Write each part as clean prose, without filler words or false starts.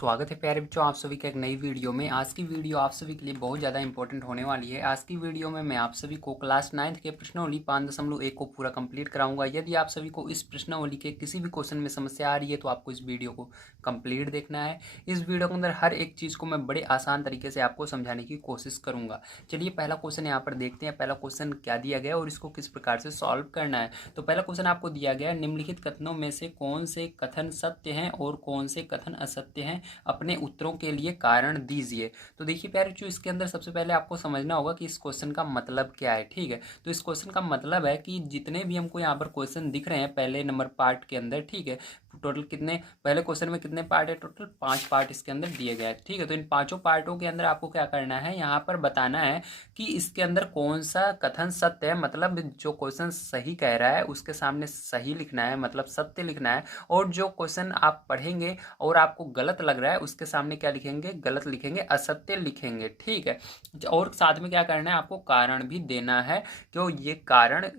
स्वागत है प्यारे बच्चों, आप सभी का एक नई वीडियो में। आज की वीडियो आप सभी के लिए बहुत ज़्यादा इंपॉर्टेंट होने वाली है। आज की वीडियो में मैं आप सभी को क्लास 9th के प्रश्नावली 5.1 को पूरा कंप्लीट कराऊंगा। यदि आप सभी को इस प्रश्नावली के किसी भी क्वेश्चन में समस्या आ रही है तो आपको इस वीडियो को कंप्लीट देखना है। इस वीडियो के अंदर हर एक चीज़ को मैं बड़े आसान तरीके से आपको समझाने की कोशिश करूँगा। चलिए पहला क्वेश्चन यहाँ पर देखते हैं। पहला क्वेश्चन क्या दिया गया और इसको किस प्रकार से सॉल्व करना है। तो पहला क्वेश्चन आपको दिया गया, निम्नलिखित कथनों में से कौन से कथन सत्य हैं और कौन से कथन असत्य हैं, अपने उत्तरों के लिए कारण दीजिए। तो देखिए प्यारे बच्चों, इसके अंदर सबसे पहले आपको समझना होगा कि इस क्वेश्चन का मतलब क्या है। ठीक है, तो इस क्वेश्चन का मतलब है कि जितने भी हमको यहाँ पर क्वेश्चन दिख रहे हैं पहले नंबर पार्ट के अंदर, ठीक है, टोटल कितने, पहले क्वेश्चन में कितने पार्ट है, टोटल 5 पार्ट इसके अंदर दिए गए हैं। ठीक है, तो इन पांचों पार्टों के अंदर आपको क्या करना है, यहाँ पर बताना है कि इसके अंदर कौन सा कथन सत्य है, मतलब जो क्वेश्चन सही कह रहा है उसके सामने सही लिखना है, मतलब सत्य लिखना है। और जो क्वेश्चन आप पढ़ेंगे और आपको गलत लग रहा है उसके सामने क्या लिखेंगे, गलत लिखेंगे, असत्य लिखेंगे। ठीक है, और साथ में क्या करना है, आपको कारण भी देना है, क्यों ये कारण,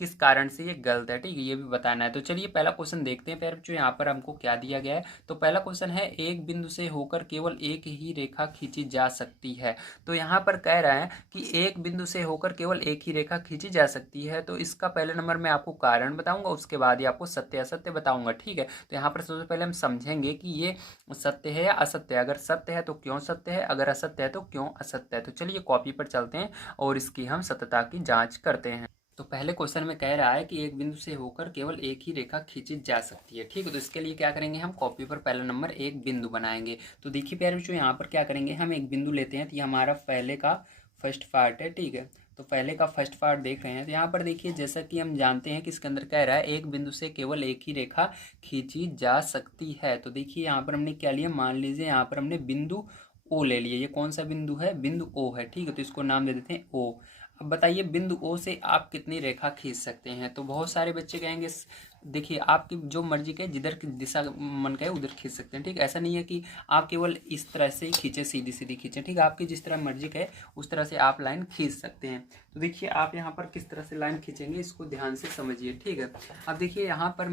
किस कारण से ये गलत है। ठीक है, ये भी बताना है। तो चलिए पहला क्वेश्चन देखते हैं प्यारे बच्चों, यहाँ पर हमको क्या दिया गया है। तो पहला क्वेश्चन है, एक बिंदु से होकर केवल एक ही रेखा खींची जा सकती है। तो यहाँ पर कह रहा है कि एक बिंदु से होकर केवल एक ही रेखा खींची जा सकती है। तो इसका पहले नंबर में आपको कारण बताऊंगा, उसके बाद ही आपको सत्य असत्य बताऊंगा। ठीक है, तो यहाँ पर सबसे पहले हम समझेंगे कि ये सत्य है या असत्य है। अगर सत्य है तो क्यों सत्य है, अगर असत्य है तो क्यों असत्य है। तो चलिए कॉपी पर चलते हैं और इसकी हम सत्यता की जांच करते हैं। तो पहले क्वेश्चन में कह रहा है कि एक बिंदु से होकर केवल एक ही रेखा खींची जा सकती है। ठीक है, तो इसके लिए क्या करेंगे, हम कॉपी पर पहला नंबर एक बिंदु बनाएंगे। तो देखिए प्यारे बच्चों, यहाँ पर क्या करेंगे, हम एक बिंदु लेते हैं। तो ये हमारा पहले का फर्स्ट पार्ट है। ठीक है, तो पहले का फर्स्ट पार्ट देख रहे हैं। तो यहाँ पर देखिए, जैसा कि हम जानते हैं कि इसके अंदर कह रहा है एक बिंदु से केवल एक ही रेखा खींची जा सकती है। तो देखिए यहाँ पर हमने क्या लिया, मान लीजिए यहाँ पर हमने बिंदु ओ ले लिया। ये कौन सा बिंदु है, बिंदु ओ है। ठीक है, तो इसको नाम दे देते हैं ओ। अब बताइए बिंदु ओ से आप कितनी रेखा खींच सकते हैं। तो बहुत सारे बच्चे कहेंगे, देखिए आपकी जो मर्जी के, जिधर की दिशा मन कहे उधर खींच सकते हैं। ठीक, ऐसा नहीं है कि आप केवल इस तरह से ही खींचे, सीधी सीधी खींचे। ठीक है, आपकी जिस तरह मर्जी कहे उस तरह से आप लाइन खींच सकते हैं। तो देखिए आप यहाँ पर किस तरह से लाइन खींचेंगे, इसको ध्यान से समझिए। ठीक है, अब देखिए यहाँ पर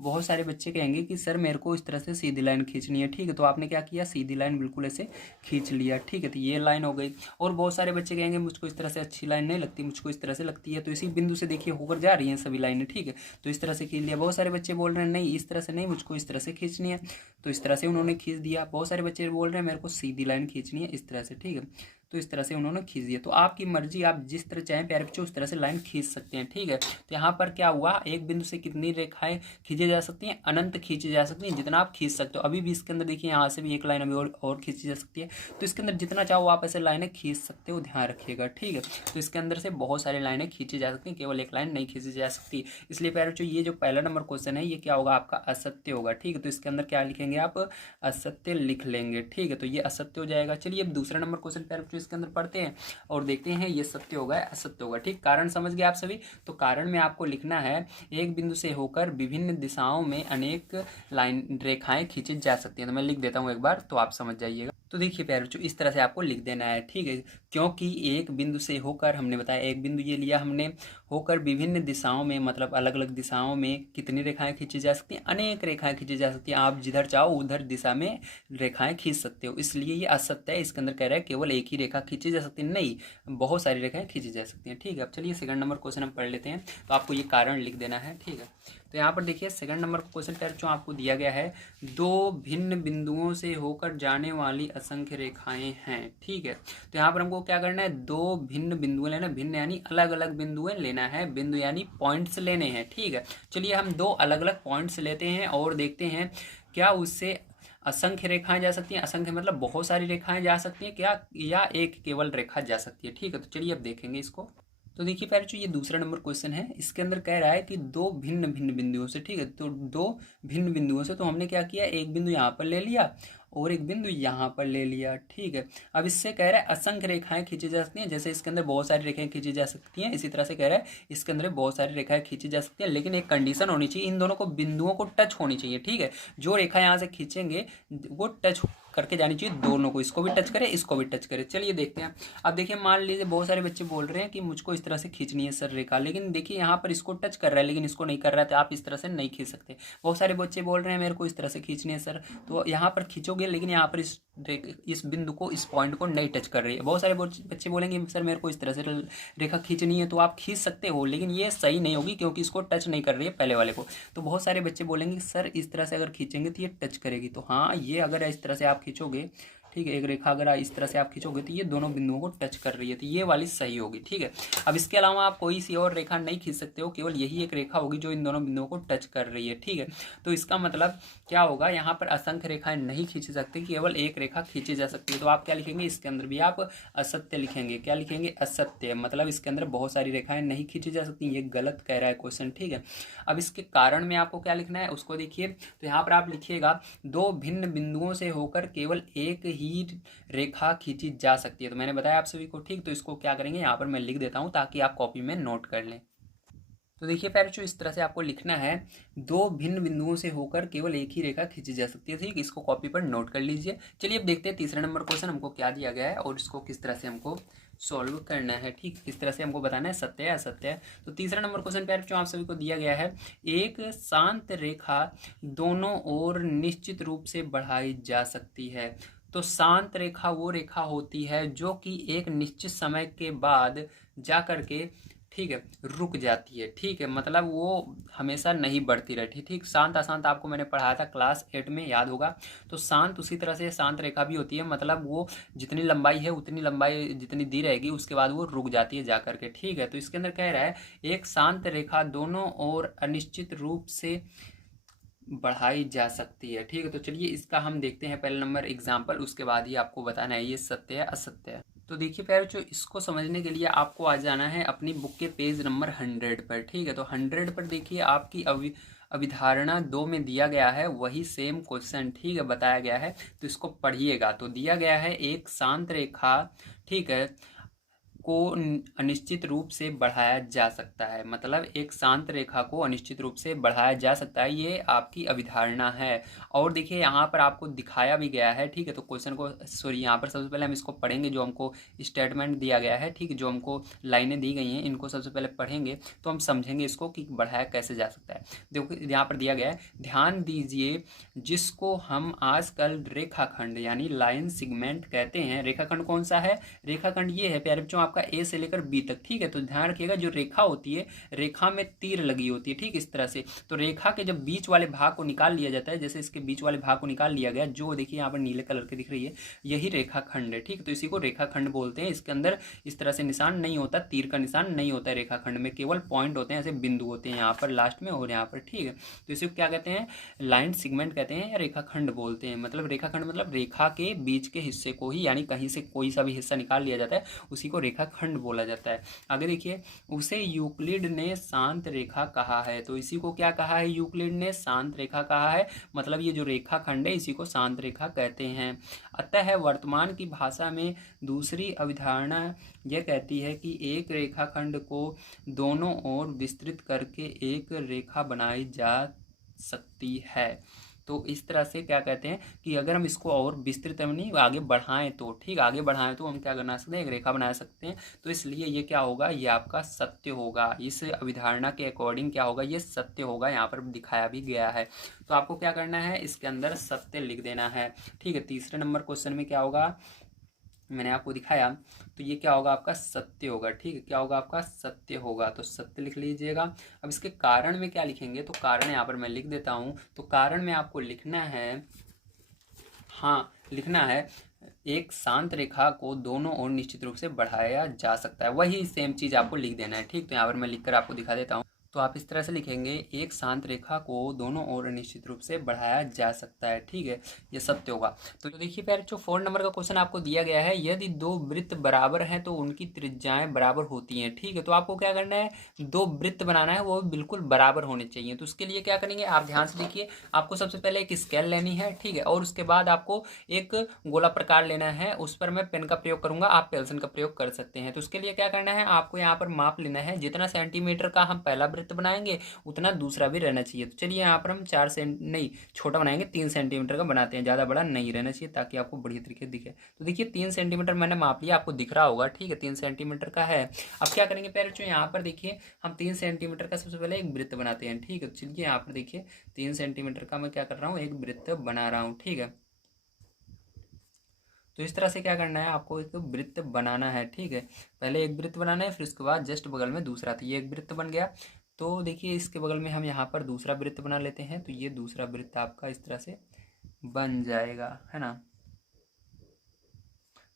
बहुत सारे बच्चे कहेंगे कि सर मेरे को इस तरह से सीधी लाइन खींचनी है। ठीक है, तो आपने क्या किया, सीधी लाइन बिल्कुल ऐसे खींच लिया। ठीक है, तो ये लाइन हो गई। और बहुत सारे बच्चे कहेंगे मुझको इस तरह से अच्छी लाइन नहीं लगती, मुझको इस तरह से लगती है। तो इसी बिंदु से देखिए होकर जा रही हैं सभी लाइनें। ठीक है, तो इस तरह से खींच लिया। बहुत सारे बच्चे बोल रहे हैं नहीं इस तरह से नहीं, मुझको इस तरह से खींचनी है, तो इस तरह से उन्होंने खींच दिया। बहुत सारे बच्चे बोल रहे हैं मेरे को सीधी लाइन खींचनी है इस तरह से। ठीक है, तो इस तरह से उन्होंने खींच दिया। तो आपकी मर्जी, आप जिस तरह चाहें प्यारे बच्चों उस तरह से लाइन खींच सकते हैं। ठीक है, तो यहाँ पर क्या हुआ, एक बिंदु से कितनी रेखाएं खींची जा सकती हैं, अनंत खींची जा सकती हैं, जितना आप खींच सकते हो। अभी भी इसके अंदर देखिए यहाँ से भी एक लाइन अभी और खींची जा सकती है। तो इसके अंदर जितना चाहो आप ऐसे लाइनें खींच सकते हो, ध्यान रखिएगा। ठीक है, तो इसके अंदर से बहुत सारी लाइनें खींची जा सकती हैं, केवल एक लाइन नहीं खींची जा सकती। इसलिए प्यारे बच्चों ये जो पहला नंबर क्वेश्चन है ये क्या होगा, आपका असत्य होगा। ठीक है, तो इसके अंदर क्या लिखेंगे, आप असत्य लिख लेंगे। ठीक है, तो ये असत्य हो जाएगा। चलिए अब दूसरा नंबर क्वेश्चन प्यारे बच्चों इसके अंदर पढ़ते हैं और देखते हैं ये सत्य होगा या असत्य होगा। ठीक, कारण समझ गए आप सभी। तो कारण में आपको लिखना है, एक बिंदु से होकर विभिन्न दिशाओं में अनेक लाइन रेखाएं खींची जा सकती हैं। तो मैं लिख देता हूं एक बार तो आप समझ जाइएगा। तो देखिए प्यारे बच्चों इस तरह से आपको लिख देना है। ठीक है, क्योंकि एक बिंदु से होकर, हमने बताया एक बिंदु ये लिया हमने, होकर विभिन्न दिशाओं में, मतलब अलग अलग दिशाओं में कितनी रेखाएं खींची जा सकती हैं, अनेक रेखाएं खींची जा सकती हैं। आप जिधर चाहो उधर दिशा में रेखाएं खींच सकते हो, इसलिए ये असत्य है। इसके अंदर कह रहा है केवल एक ही रेखा खींची जा सकती है, नहीं बहुत सारी रेखाएं खींची जा सकती हैं। ठीक है, अब चलिए सेकंड नंबर क्वेश्चन हम पढ़ लेते हैं। तो आपको ये कारण लिख देना है। ठीक है, तो यहाँ पर देखिए सेकंड नंबर क्वेश्चन पर जो आपको दिया गया है, दो भिन्न बिंदुओं से होकर जाने वाली असंख्य रेखाएं हैं। ठीक है, तो यहाँ पर हमको क्या करना है, दो भिन्न बिंदु लेना, भिन्न यानी अलग अलग बिंदुएं लेना है, बिंदु यानी पॉइंट्स लेने हैं। ठीक है, चलिए हम दो अलग अलग पॉइंट्स लेते हैं और देखते हैं क्या उससे असंख्य रेखाएं जा सकती हैं। असंख्य मतलब बहुत सारी रेखाएं जा सकती हैं क्या, या एक केवल रेखा जा सकती है। ठीक है, तो चलिए अब देखेंगे इसको। तो देखिए प्यारे बच्चों ये दूसरा नंबर क्वेश्चन है। इसके अंदर कह रहा है कि दो भिन्न भिन्न बिंदुओं से, ठीक है, तो दो भिन्न बिंदुओं से, तो हमने क्या किया, एक बिंदु यहाँ पर ले लिया और एक बिंदु यहाँ पर ले लिया। ठीक है, अब इससे कह रहा है असंख्य रेखाएं खींची जा सकती हैं। जैसे इसके अंदर बहुत सारी रेखाएं खींची जा सकती हैं, इसी तरह से कह रहा है इसके अंदर बहुत सारी रेखाएं खींची जा सकती हैं, लेकिन एक कंडीशन होनी चाहिए, इन दोनों को बिंदुओं को टच होनी चाहिए। ठीक है, जो रेखा यहाँ से खींचेंगे वो टच करके जानी चाहिए दोनों को, इसको भी टच करे इसको भी टच करे। चलिए देखते हैं। अब देखिए मान लीजिए बहुत सारे बच्चे बोल रहे हैं कि मुझको इस तरह से खींचनी है सर रेखा, लेकिन देखिए यहाँ पर इसको टच कर रहा है लेकिन इसको नहीं कर रहा है, तो आप इस तरह से नहीं खींच सकते। बहुत सारे बच्चे बोल रहे हैं मेरे को इस तरह से खींचनी है सर, तो यहाँ पर खींचोगे लेकिन यहाँ पर इस बिंदु को, इस पॉइंट को नहीं टच कर रही है। बहुत सारे बच्चे बोलेंगे सर मेरे को इस तरह से रेखा खींचनी है, तो आप खींच सकते हो लेकिन ये सही नहीं होगी क्योंकि इसको टच नहीं कर रही है पहले वाले को। तो बहुत सारे बच्चे बोलेंगे सर इस तरह से अगर खींचेंगे तो ये टच करेगी, तो हाँ ये अगर इस तरह से आप खींचोगे, ठीक है, एक रेखा अगर इस तरह से आप खींचोगे तो ये दोनों बिंदुओं को टच कर रही है, तो ये वाली सही होगी। ठीक है, अब इसके अलावा आप कोई सी और रेखा नहीं खींच सकते हो, केवल यही एक रेखा होगी जो इन दोनों बिंदुओं को टच कर रही है। ठीक है, तो इसका मतलब क्या होगा, यहाँ पर असंख्य रेखाएं नहीं खींची सकती, केवल एक रेखा खींची जा सकती है। तो आप क्या लिखेंगे, इसके अंदर भी आप असत्य लिखेंगे। क्या लिखेंगे, असत्य, मतलब इसके अंदर बहुत सारी रेखाएं नहीं खींची जा सकती, ये गलत कह रहा है क्वेश्चन। ठीक है, अब इसके कारण में आपको क्या लिखना है उसको देखिए। तो यहाँ पर आप लिखिएगा दो भिन्न बिंदुओं से होकर केवल एक ही रेखा खींची जा सकती है। तो मैंने बताया आप सभी को, ठीक, तो इसको क्या करेंगे, यहाँ पर मैं लिख देता हूँ ताकि आप कॉपी में नोट कर लें। तो देखिए प्यारे, इस तरह से आपको लिखना है, दो भिन्न बिंदुओं से होकर केवल एक ही रेखा खींची जा सकती है। ठीक, इसको कॉपी पर नोट कर लीजिए। चलिए अब देखते हैं तीसरा नंबर क्वेश्चन हमको क्या दिया गया है और इसको किस तरह से हमको सॉल्व करना है। ठीक, किस तरह से हमको बताना है सत्य है असत्य है। तो तीसरा नंबर क्वेश्चन प्यारे जो आप सभी को दिया गया है, एक शांत रेखा दोनों ओर निश्चित रूप से बढ़ाई जा सकती है। तो शांत रेखा वो रेखा होती है जो कि एक निश्चित समय के बाद जा करके, ठीक है, रुक जाती है। ठीक है, मतलब वो हमेशा नहीं बढ़ती रहती। ठीक, शांत अशांत आपको मैंने पढ़ाया था क्लास 8 में, याद होगा। तो शांत उसी तरह से शांत रेखा भी होती है, मतलब वो जितनी लंबाई है उतनी लंबाई जितनी दी रहेगी उसके बाद वो रुक जाती है जा करके। ठीक है, तो इसके अंदर कह रहा है एक शांत रेखा दोनों ओर अनिश्चित रूप से बढ़ाई जा सकती है। ठीक है, तो चलिए इसका हम देखते हैं पहले नंबर एग्जाम्पल, उसके बाद ही आपको बताना है ये सत्य है असत्य है। तो देखिए प्यारे जो इसको समझने के लिए आपको आ जाना है अपनी बुक के पेज नंबर 100 पर। ठीक है, तो 100 पर देखिए आपकी अभिधारणा 2 में दिया गया है वही सेम क्वेश्चन, ठीक है, बताया गया है। तो इसको पढ़िएगा। तो दिया गया है एक शांत रेखा, ठीक है, को अनिश्चित रूप से बढ़ाया जा सकता है, मतलब एक शांत रेखा को अनिश्चित रूप से बढ़ाया जा सकता है, ये आपकी अभिधारणा है। और देखिए यहाँ पर आपको दिखाया भी गया है। ठीक है, तो क्वेश्चन को सॉरी यहाँ पर सबसे पहले हम इसको पढ़ेंगे, जो हमको स्टेटमेंट दिया गया है, ठीक है, जो हमको लाइनें दी गई हैं इनको सबसे पहले पढ़ेंगे तो हम समझेंगे इसको कि बढ़ाया कैसे जा सकता है। देखो यहाँ पर दिया गया है, ध्यान दीजिए, जिसको हम आजकल रेखाखंड यानी लाइन सेगमेंट कहते हैं। रेखाखंड कौन सा है, रेखाखंड ये है प्यारे बच्चों आपका ए से लेकर बी तक। ठीक है, तो ध्यान रखिएगा जो रेखा होती है, रेखा में तीर लगी होती है, ठीक, इस तरह से। तो रेखा के जब बीच वाले भाग को निकाल लिया जाता है, जैसे इसके बीच वाले भाग को निकाल लिया गया, जो देखिए यहाँ पर नीले कलर की दिख रही है, यही रेखाखंड है। ठीक, तो इसी को रेखाखंड बोलते हैं। इसके अंदर इस तरह से निशान नहीं होता, तीर का निशान नहीं होता है रेखाखंड में, केवल पॉइंट होते हैं, ऐसे बिंदु होते हैं यहाँ पर लास्ट में और यहाँ पर। ठीक है, तो इसी को क्या कहते हैं, लाइन सेगमेंट कहते हैं या रेखाखंड बोलते हैं। मतलब रेखाखंड मतलब रेखा के बीच के हिस्से को ही, यानी कहीं से कोई सा भी हिस्सा निकाल लिया जाता है उसी को रेखाखंड बोला जाता है। आगे देखिए, उसे यूक्लिड ने शांत रेखा कहा है। तो इसी को क्या कहा है, यूक्लिड ने शांत रेखा कहा है, मतलब ये जो रेखाखंड है इसी को शांत रेखा कहते हैं। अतः वर्तमान की भाषा में दूसरी अवधारणा यह कहती है कि एक रेखाखंड को दोनों ओर विस्तृत करके एक रेखा बनाई जा सकती है। तो इस तरह से क्या कहते हैं कि अगर हम इसको और विस्तृत नहीं आगे बढ़ाएं तो, ठीक, आगे बढ़ाएं तो हम क्या बना सकते हैं, एक रेखा बना सकते हैं। तो इसलिए ये क्या होगा, ये आपका सत्य होगा। इस अभिधारणा के अकॉर्डिंग क्या होगा, ये सत्य होगा, यहाँ पर दिखाया भी गया है। तो आपको क्या करना है, इसके अंदर सत्य लिख देना है। ठीक है, तीसरे नंबर क्वेश्चन में क्या होगा, मैंने आपको दिखाया, तो ये क्या होगा आपका सत्य होगा। ठीक है, क्या होगा आपका सत्य होगा, तो सत्य लिख लीजिएगा। अब इसके कारण में क्या लिखेंगे, तो कारण यहाँ पर मैं लिख देता हूँ। तो कारण में आपको लिखना है, हाँ लिखना है, एक शांत रेखा को दोनों ओर निश्चित रूप से बढ़ाया जा सकता है, वही सेम चीज़ आपको लिख देना है। ठीक, तो यहाँ पर मैं लिखकर आपको दिखा देता हूँ। तो आप इस तरह से लिखेंगे, एक शांत रेखा को दोनों ओर निश्चित रूप से बढ़ाया जा सकता है। ठीक है, ये सत्य होगा। तो देखिए प्यारे जो 4 नंबर का क्वेश्चन आपको दिया गया है, यदि दो वृत्त बराबर हैं तो उनकी त्रिज्याएं बराबर होती हैं। ठीक है, तो आपको क्या करना है, दो वृत्त बनाना है, वो बिल्कुल बराबर होने चाहिए। तो उसके लिए क्या करेंगे, आप ध्यान से देखिए, आपको सबसे पहले एक स्केल लेनी है, ठीक है, और उसके बाद आपको एक गोला प्रकार लेना है। उस पर मैं पेन का प्रयोग करूंगा, आप पेंसिल का प्रयोग कर सकते हैं। तो उसके लिए क्या करना है, आपको यहाँ पर माप लेना है, जितना सेंटीमीटर का हम पहला वृत्त बनाएंगे उतना दूसरा भी रहना चाहिए। तो चलिए यहाँ पर हम 4 नहीं छोटा बनाएंगे, 3 सेंटीमीटर का बनाते हैं, ज़्यादा बड़ा नहीं रहना चाहिए ताकि आपको बढ़िया तरीके दिखे। तो देखिए 3 सेंटीमीटर मैंने माप लिया, आपको दिख रहा होगा, ठीक है, 3 सेंटीमीटर का है। अब क्या करेंगे प्यारे बच्चों, यहाँ पर देखिए हम 3 सेंटीमीटर का सबसे पहले एक वृत्त बनाते हैं, ठीक है। चलिए यहाँ पर देखिए 3 सेंटीमीटर का मैं क्या कर रहा हूँ, एक वृत्त बना रहा हूँ, ठीक है। तो इस तरह से क्या करना है, आपको एक वृत्त बनाना है, ठीक है। पहले एक वृत्त बनाना है, फिर उसके बाद जस्ट बगल में दूसरा, तो ये एक वृत्त बन गया। तो देखिए इसके बगल में हम यहाँ पर दूसरा वृत्त बना लेते हैं, तो ये दूसरा वृत्त आपका इस तरह से बन जाएगा, है ना।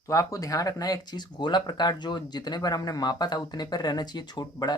तो आपको ध्यान रखना है एक चीज़, गोला प्रकार जो जितने पर हमने मापा था उतने पर रहना चाहिए,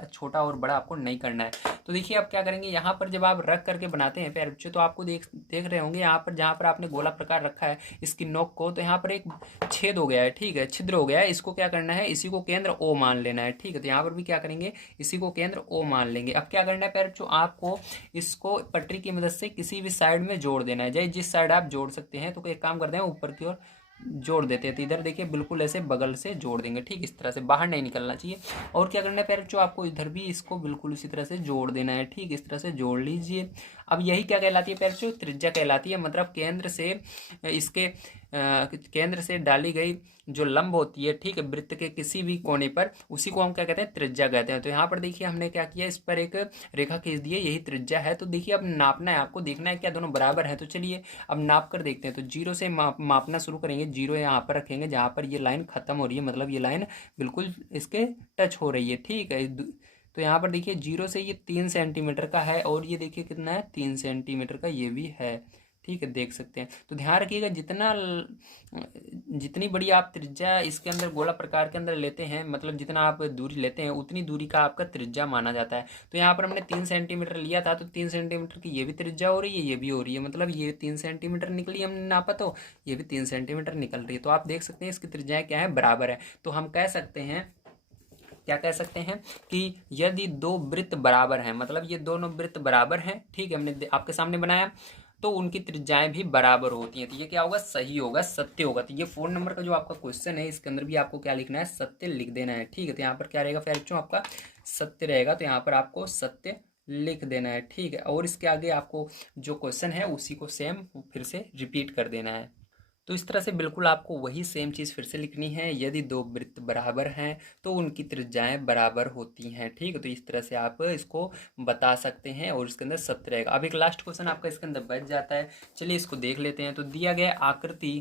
छोटा और बड़ा आपको नहीं करना है। तो देखिए आप क्या करेंगे, यहाँ पर जब आप रख करके बनाते हैं प्यारे बच्चों, तो आपको देख रहे होंगे यहाँ पर जहाँ पर आपने गोला प्रकार रखा है इसकी नोक को, तो यहाँ पर एक छेद हो गया है, ठीक है, छिद्र हो गया है। इसको क्या करना है, इसी को केंद्र ओ मान लेना है, ठीक है। तो यहाँ पर भी क्या करेंगे, इसी को केंद्र ओ मान लेंगे। अब क्या करना है प्यारे बच्चों, आपको इसको पटरी की मदद से किसी भी साइड में जोड़ देना है, चाहे जिस साइड आप जोड़ सकते हैं। तो एक काम करते हैं, ऊपर की ओर जोड़ देते हैं, तो इधर देखिए बिल्कुल ऐसे बगल से जोड़ देंगे, ठीक, इस तरह से बाहर नहीं निकलना चाहिए। और क्या करना है पैर बच्चों, आपको इधर भी इसको बिल्कुल इसी तरह से जोड़ देना है, ठीक, इस तरह से जोड़ लीजिए। अब यही क्या कहलाती है पैर बच्चों, त्रिज्या कहलाती है। मतलब केंद्र से इसके केंद्र से डाली गई जो लंब होती है, ठीक है, वृत्त के किसी भी कोने पर, उसी को हम क्या कहते हैं, त्रिज्या कहते हैं। तो यहाँ पर देखिए हमने क्या किया, इस पर एक रेखा खींच दी है, यही त्रिज्या है। तो देखिए अब नापना है, आपको देखना है क्या दोनों बराबर है। तो चलिए अब नाप कर देखते हैं। तो जीरो से मापना शुरू करेंगे, जीरो यहाँ पर रखेंगे जहाँ पर ये लाइन खत्म हो रही है, मतलब ये लाइन बिल्कुल इसके टच हो रही है, ठीक है। तो यहाँ पर देखिए जीरो से ये 3 सेंटीमीटर का है, और ये देखिए कितना है, 3 सेंटीमीटर का ये भी है, ठीक है, देख सकते हैं। तो ध्यान रखिएगा जितनी बड़ी आप त्रिज्या इसके अंदर गोला प्रकार के अंदर लेते हैं, मतलब जितना आप दूरी लेते हैं उतनी दूरी का आपका त्रिज्या माना जाता है। तो यहाँ पर हमने 3 सेंटीमीटर लिया था, तो 3 सेंटीमीटर की ये भी त्रिज्या हो रही है, ये भी हो रही है, मतलब ये 3 सेंटीमीटर निकली, हमने नापा तो ये भी 3 सेंटीमीटर निकल रही है। तो आप देख सकते हैं इसकी त्रिज्याएं क्या है, बराबर है। तो हम कह सकते हैं, क्या कह सकते हैं कि यदि दो वृत्त बराबर हैं, मतलब ये दोनों वृत्त बराबर हैं, ठीक है, हमने आपके सामने बनाया, तो उनकी त्रिज्याएं भी बराबर होती हैं। तो ये क्या होगा, सही होगा, सत्य होगा। तो ये 4 नंबर का जो आपका क्वेश्चन है, इसके अंदर भी आपको क्या लिखना है, सत्य लिख देना है, ठीक है। तो यहाँ पर क्या रहेगा फिर बच्चों, आपका सत्य रहेगा, तो यहाँ पर आपको सत्य लिख देना है, ठीक है। और इसके आगे आपको जो क्वेश्चन है उसी को सेम फिर से रिपीट कर देना है। तो इस तरह से बिल्कुल आपको वही सेम चीज़ फिर से लिखनी है, यदि दो वृत्त बराबर हैं तो उनकी त्रिज्याएं बराबर होती हैं, ठीक है। तो इस तरह से आप इसको बता सकते हैं, और इसके अंदर सत्य रहेगा। अब एक लास्ट क्वेश्चन आपका इसके अंदर बच जाता है, चलिए इसको देख लेते हैं। तो दिया गया आकृति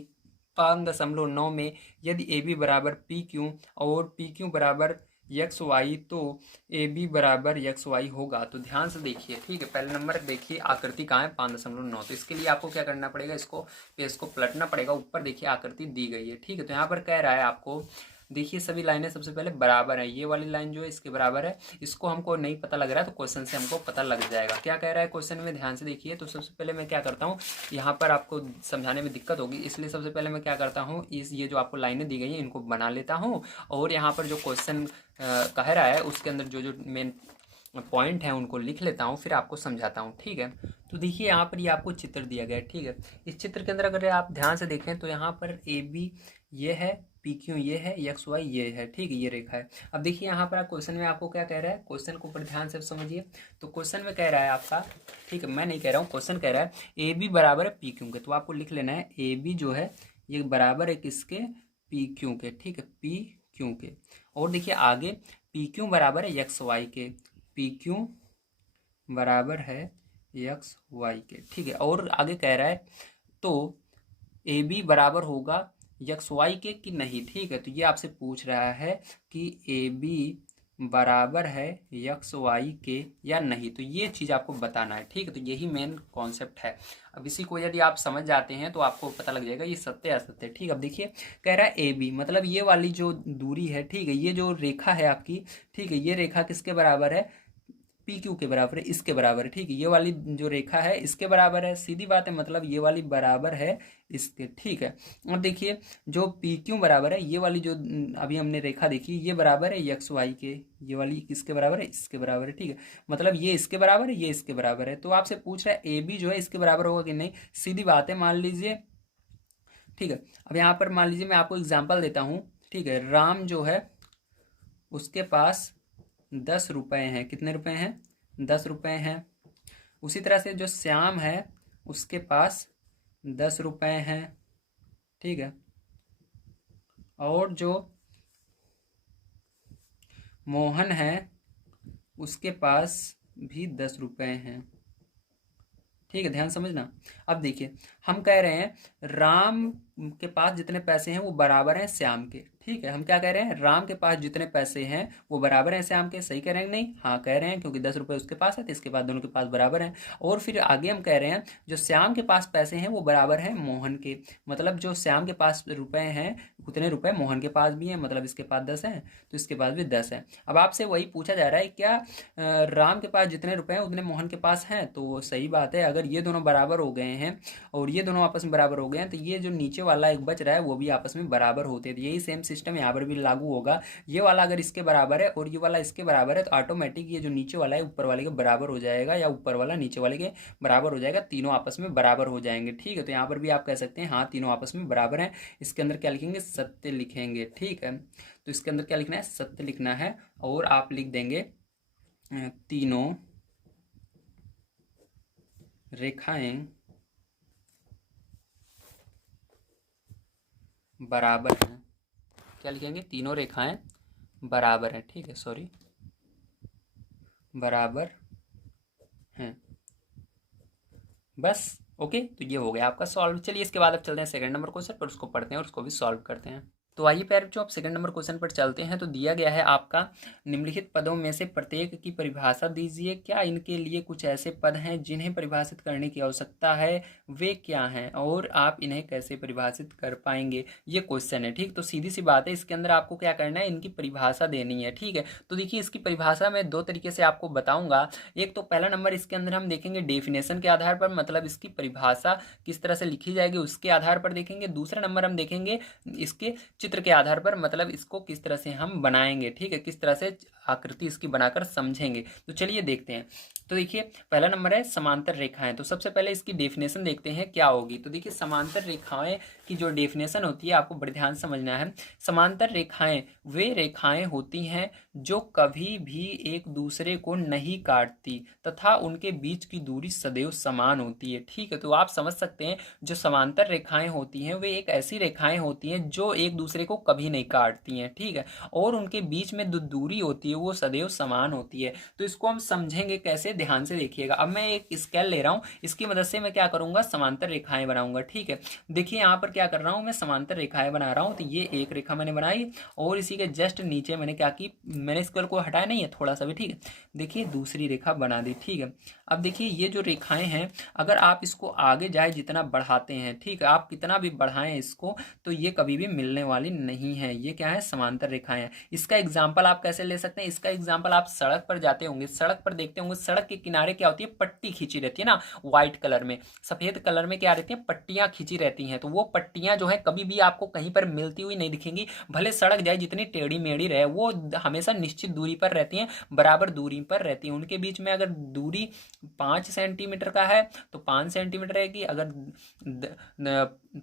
5.9 में यदि ए बी बराबर पी क्यू और पी क्यू बराबर यक्स वाई, तो ए बी बराबर यक्स वाई होगा। तो ध्यान से देखिए, ठीक है। पहले नंबर देखिए आकृति कहाँ है, 5.9। तो इसके लिए आपको क्या करना पड़ेगा, इसको पेज को पलटना पड़ेगा, ऊपर देखिए आकृति दी गई है, ठीक है। तो यहाँ पर कह रहा है आपको, देखिए सभी लाइनें सबसे पहले बराबर है, ये वाली लाइन जो है इसके बराबर है। इसको हमको नहीं पता लग रहा है, तो क्वेश्चन से हमको पता लग जाएगा। क्या कह रहा है क्वेश्चन में, ध्यान से देखिए। तो सबसे पहले मैं क्या करता हूँ, यहाँ पर आपको समझाने में दिक्कत होगी, इसलिए सबसे पहले मैं क्या करता हूँ, ये जो आपको लाइनें दी गई हैं इनको बना लेता हूँ, और यहाँ पर जो क्वेश्चन कह रहा है उसके अंदर जो जो मेन पॉइंट है उनको लिख लेता हूँ, फिर आपको समझाता हूँ, ठीक है। तो देखिए यहाँ पर ये आपको चित्र दिया गया है, ठीक है। इस चित्र के अंदर अगर आप ध्यान से देखें तो यहाँ पर ए बी ये है, पी क्यू ये है, एक्स वाई ये है, ठीक है, ये रेखा है। अब देखिए यहाँ पर क्वेश्चन में आपको क्या कह रहा है, क्वेश्चन को ऊपर ध्यान से समझिए। तो क्वेश्चन में कह रहा है आपका, ठीक है, मैं नहीं कह रहा हूँ, क्वेश्चन कह रहा है ए बी बराबर है पी क्यू के। तो आपको लिख लेना है ए बी जो है ये बराबर है किसके, पी क्यू के, ठीक है, पी क्यू के। और देखिए आगे पी क्यू बराबर है एक्स वाई के, पी क्यू बराबर है एक्स वाई के, ठीक है। और आगे कह रहा है तो ए बी बराबर होगा एक्स वाई के कि नहीं, ठीक है। तो ये आपसे पूछ रहा है कि ए बी बराबर है एक्स वाई के या नहीं, तो ये चीज़ आपको बताना है, ठीक है। तो यही मेन कॉन्सेप्ट है। अब इसी को यदि आप समझ जाते हैं तो आपको पता लग जाएगा ये सत्य है असत्य है, ठीक है। अब देखिए कह रहा है ए बी, मतलब ये वाली जो दूरी है, ठीक है, ये जो रेखा है आपकी, ठीक है, ये रेखा किसके बराबर है, पी क्यू के बराबर है, इसके बराबर है, ठीक है। ये वाली जो रेखा है इसके बराबर है, सीधी बात है, मतलब ये वाली बराबर है इसके, ठीक है। अब देखिए जो पी क्यू बराबर है, ये वाली जो अभी हमने रेखा देखी, ये बराबर है एक्स वाई के, ये वाली किसके बराबर है, इसके बराबर है, ठीक है। मतलब ये इसके बराबर है, ये इसके बराबर है। तो आपसे पूछ रहा है ए बी जो है इसके बराबर होगा कि नहीं, सीधी बात है, मान लीजिए, ठीक है। अब यहाँ पर मान लीजिए मैं आपको एग्जाम्पल देता हूँ, ठीक है। राम जो है उसके पास 10 रुपए हैं, कितने रुपए हैं, 10 रुपये हैं। उसी तरह से जो श्याम है उसके पास 10 रुपये हैं, ठीक है। और जो मोहन है उसके पास भी 10 रुपये हैं, ठीक है। ध्यान समझना। अब देखिए हम कह रहे हैं राम के पास जितने पैसे हैं वो बराबर हैं श्याम के, ठीक है। हम क्या कह रहे हैं, राम के पास जितने पैसे हैं वो बराबर हैं श्याम के। सही कह रहे हैं नहीं? हाँ कह रहे हैं, क्योंकि 10 रुपये उसके पास है तो इसके बाद दोनों के पास बराबर हैं। और फिर आगे हम कह रहे हैं जो श्याम के पास पैसे हैं वो बराबर हैं मोहन के, मतलब जो श्याम के पास रुपए हैं उतने रुपए मोहन के पास भी हैं, मतलब इसके पास 10 हैं तो इसके पास भी 10 है। अब आपसे वही पूछा जा रहा है क्या राम के पास जितने रुपए हैं उतने मोहन के पास हैं, तो सही बात है। अगर ये दोनों बराबर हो गए हैं और ये दोनों आपस में बराबर हो गए हैं तो ये जो नीचे वाला एक बच रहा है वो भी आपस में बराबर होते हैं। यही सेम सिस्टम यहाँ पर भी लागू होगा। ये वाला अगर इसके बराबर है और ये वाला इसके बराबर है तो ऑटोमेटिक ये जो नीचे वाला है ऊपर वाले के बराबर हो जाएगा, या ऊपर वाला नीचे वाले के बराबर हो जाएगा, तीनों आपस में बराबर हो जाएंगे, ठीक है। तो यहाँ पर भी आप कह सकते हैं हाँ तीनों आपस में बराबर हैं। इसके अंदर क्या लिखेंगे, सत्य लिखेंगे, ठीक है। तो इसके अंदर क्या लिखना है, सत्य लिखना है। और आप लिख देंगे तीनों रेखाएं बराबर हैं। क्या लिखेंगे, तीनों रेखाएं बराबर हैं, ठीक है, सॉरी बराबर हैं। बस ओके, तो ये हो गया आपका सॉल्व। चलिए इसके बाद अब चलते हैं सेकंड नंबर क्वेश्चन पर, उसको पढ़ते हैं और उसको भी सॉल्व करते हैं। तो आइए प्यारे बच्चों, आप सेकंड नंबर क्वेश्चन पर चलते हैं। तो दिया गया है आपका निम्नलिखित पदों में से प्रत्येक की परिभाषा दीजिए। क्या इनके लिए कुछ ऐसे पद हैं जिन्हें परिभाषित करने की आवश्यकता है, वे क्या हैं और आप इन्हें कैसे परिभाषित कर पाएंगे, ये क्वेश्चन है, ठीक। तो सीधी सी बात है, इसके अंदर आपको क्या करना है, इनकी परिभाषा देनी है, ठीक है। तो देखिए इसकी परिभाषा मैं दो तरीके से आपको बताऊंगा। एक तो पहला नंबर इसके अंदर हम देखेंगे डेफिनेशन के आधार पर, मतलब इसकी परिभाषा किस तरह से लिखी जाएगी उसके आधार पर देखेंगे। दूसरा नंबर हम देखेंगे इसके चित्र के आधार पर, मतलब इसको किस तरह से हम बनाएंगे, ठीक है, किस तरह से आकृति इसकी बनाकर समझेंगे। तो चलिए देखते हैं। तो देखिए पहला नंबर है समांतर रेखाएं। तो सबसे पहले इसकी डेफिनेशन देखते हैं क्या होगी। तो देखिए समांतर रेखाएं की जो डेफिनेशन होती है आपको बड़े ध्यान समझना है। समांतर रेखाएं वे रेखाएं होती हैं जो कभी भी एक दूसरे को नहीं काटती तथा उनके बीच की दूरी सदैव समान होती है, ठीक है। तो आप समझ सकते हैं जो समांतर रेखाएं होती हैं वे एक ऐसी रेखाएं होती हैं जो एक दूसरे को कभी नहीं काटती हैं, ठीक है, और उनके बीच में जो दूरी होती है वो सदैव समान होती है। तो इसको हम समझेंगे कैसे, ध्यान से देखिएगा। अब मैं एक स्केल ले रहा हूं, इसकी मदद से मैं क्या करूंगा, समांतर रेखाएं बनाऊंगा, ठीक है। देखिए यहां पर क्या कर रहा हूं, मैं समांतर रेखाएं बना रहा हूं। तो ये एक रेखा मैंने बनाई और इसी के जस्ट नीचे मैंने क्या की, मैंने स्केल को हटाया नहीं है थोड़ा सा भी, ठीक है। देखिए दूसरी रेखा बना दी, ठीक है। अब देखिए ये जो रेखाएं हैं अगर आप इसको आगे जाए जितना बढ़ाते हैं, ठीक है, आप कितना भी बढ़ाएं इसको तो ये कभी भी मिलने वाली नहीं है। ये क्या है, समांतर रेखाएं हैं। इसका एग्जाम्पल आप कैसे ले सकते हैं, इसका एग्जाम्पल आप सड़क पर जाते होंगे, सड़क पर देखते होंगे, सड़क के किनारे क्या होती है, पट्टी खींची रहती है ना, व्हाइट कलर में, सफेद कलर में क्या रहती है, पट्टियां खींची रहती हैं। तो वो पट्टियां जो है कभी भी आपको कहीं पर मिलती हुई नहीं दिखेंगी। भले सड़क जाए जितनी टेढ़ी मेढ़ी रहे, वो हमेशा निश्चित दूरी पर रहती हैं, बराबर दूरी पर रहती हैं। उनके बीच में अगर दूरी 5 सेंटीमीटर का है तो 5 सेंटीमीटर रहेगी, अगर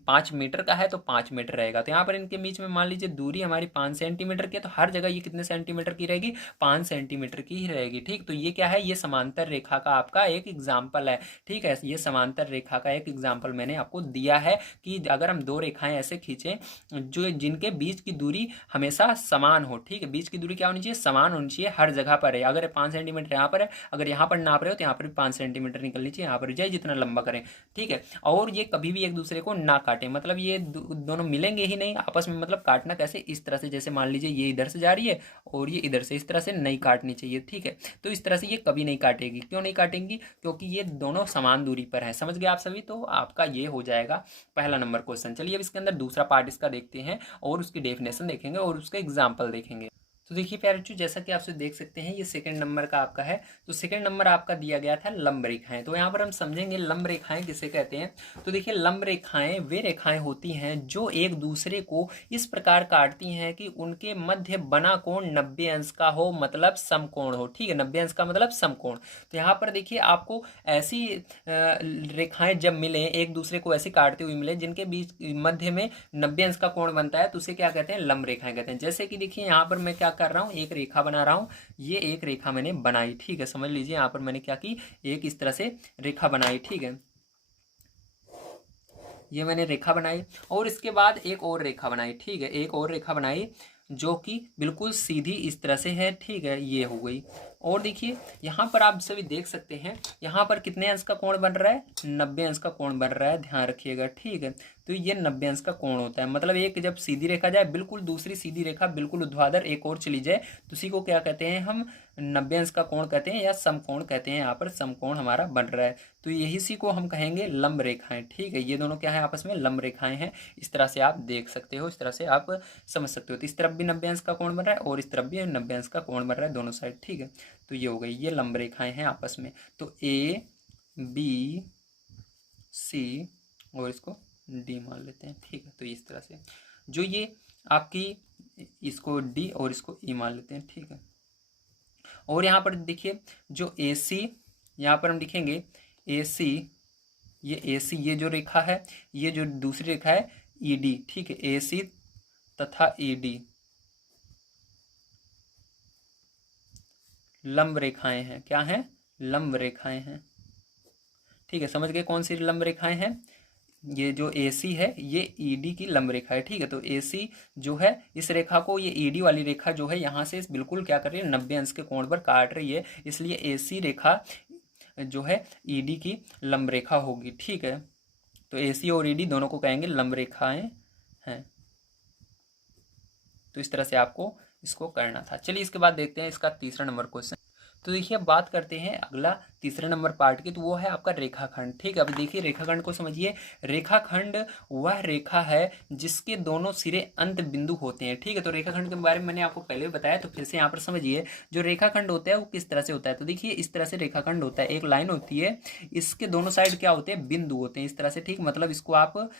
5 मीटर का है तो 5 मीटर रहेगा। तो यहाँ पर इनके बीच में मान लीजिए दूरी हमारी 5 सेंटीमीटर की है, तो हर जगह ये कितने सेंटीमीटर की रहेगी, 5 सेंटीमीटर की ही रहेगी, ठीक। तो ये क्या है, ये समांतर रेखा का आपका एक एग्जाम्पल है, ठीक है। ये समांतर रेखा का एक एग्जाम्पल मैंने आपको दिया है कि अगर हम दो रेखाएं ऐसे खींचें जो जिनके बीच की दूरी हमेशा समान हो, ठीक है, बीच की दूरी क्या होनी चाहिए, समान होनी चाहिए, हर जगह पर है। अगर 5 सेंटीमीटर यहाँ पर है, अगर यहाँ पर नाप रहे हो तो यहाँ पर भी 5 सेंटीमीटर निकलनी चाहिए, यहाँ पर जाए जितना लंबा करें, ठीक है। और ये कभी भी एक दूसरे को ना काटे, मतलब ये दोनों मिलेंगे ही नहीं आपस में। मतलब काटना कैसे, इस तरह से, जैसे मान लीजिए ये इधर से जा रही है और ये इधर से, इस तरह से नहीं काटनी चाहिए, ठीक है। तो इस तरह से ये कभी नहीं काटेगी। क्यों नहीं काटेंगी, क्योंकि ये दोनों समान दूरी पर है। समझ गए आप सभी। तो आपका ये हो जाएगा पहला नंबर क्वेश्चन। चलिए अब इसके अंदर दूसरा पार्ट इसका देखते हैं और उसकी डेफिनेशन देखेंगे और उसका एग्जाम्पल देखेंगे। तो देखिए प्यारे बच्चों, जैसा कि आपसे देख सकते हैं ये सेकंड नंबर का आपका है। तो सेकंड नंबर आपका दिया गया था लंब रेखाएं। तो यहाँ पर हम समझेंगे लंब रेखाएं किसे कहते हैं। तो देखिए लंब रेखाएं वे रेखाएं होती हैं जो एक दूसरे को इस प्रकार काटती हैं कि उनके मध्य बना कोण 90 अंश का हो, मतलब समकोण हो, ठीक है। 90 अंश का मतलब समकोण। तो यहाँ पर देखिए आपको ऐसी रेखाएं जब मिले, एक दूसरे को ऐसे काटते हुए मिले जिनके बीच मध्य में 90 अंश का कोण बनता है, तो उसे क्या कहते हैं, लंब रेखाएं कहते हैं। जैसे कि देखिए यहाँ पर मैं क्या कर रहा हूँ, एक रेखा बना रहा हूँ। ये एक रेखा मैंने बनाई, ठीक है, समझ लीजिए यहाँ पर मैंने क्या की, एक इस तरह से रेखा बनाई, ठीक है, ये मैंने रेखा बनाई। और इसके बाद एक और रेखा बनाई, ठीक है, एक और रेखा बनाई जो कि बिल्कुल सीधी इस तरह से है, ठीक है, ये हो गई। और देखिए यहाँ पर आप सभी देख सकते हैं, यहाँ पर कितने अंश का कोण बन रहा है, 90 अंश का कोण बन रहा है, ध्यान रखिएगा, ठीक है। तो ये 90 अंश का कोण होता है, मतलब एक जब सीधी रेखा जाए बिल्कुल, दूसरी सीधी रेखा बिल्कुल ऊर्ध्वाधर एक और चली जाए, तो उसी को क्या कहते हैं हम, 90 अंश का कोण कहते हैं या समकोण कहते हैं। यहाँ पर समकोण हमारा बन रहा है, तो यही सी को हम कहेंगे लंब रेखाएं, ठीक है। ये दोनों क्या है, आपस में लंब रेखाएं हैं। इस तरह से आप देख सकते हो, इस तरह से आप समझ सकते हो। तो इस तरफ भी 90 अंश का कोण बन रहा है और इस तरफ भी 90 अंश का कोण बन रहा है, दोनों साइड, ठीक है। तो ये हो गई, ये लंब रेखाएं हैं आपस में। तो ए बी सी और इसको डी मान लेते हैं, ठीक है। तो इस तरह से जो ये आपकी, इसको डी और इसको ई मान लेते हैं, ठीक है। और यहाँ पर देखिए जो ए सी, यहाँ पर हम लिखेंगे ए सी, ये ए सी, ये जो रेखा है, ये जो दूसरी रेखा है ई डी, ठीक है, ए सी तथा ई डी लंब रेखाएं हैं, क्या हैं, लंब रेखाएं हैं, ठीक है। समझ गए कौन सी लंब रेखाएं हैं, ये जो AC है ये ED की लंब रेखा है, ठीक है। तो AC जो है इस रेखा को, ये ED वाली रेखा जो है यहाँ से बिल्कुल क्या कर रही है, 90 अंश के कोण पर काट रही है, इसलिए AC रेखा जो है ED की लंब रेखा होगी, ठीक है। तो AC और ED दोनों को कहेंगे लंब रेखाएं हैं। तो इस तरह से आपको इसको करना था। चलिए इसके बाद देखते हैं इसका तीसरा नंबर क्वेश्चन। तो देखिए अब बात करते हैं अगला तीसरे नंबर पार्ट की, तो वो है आपका रेखाखंड, ठीक है। अब देखिए रेखाखंड को समझिए, रेखाखंड वह रेखा है जिसके दोनों सिरे अंत बिंदु होते हैं, ठीक है। तो रेखाखंड के बारे में मैंने आपको पहले भी बताया, तो फिर से यहाँ पर समझिए जो रेखाखंड होता है वो किस तरह से होता है। तो देखिए इस तरह से रेखाखंड होता है, एक लाइन होती है, इसके दोनों साइड क्या होते हैं, बिंदु होते हैं, इस तरह से, ठीक। मतलब इसको आप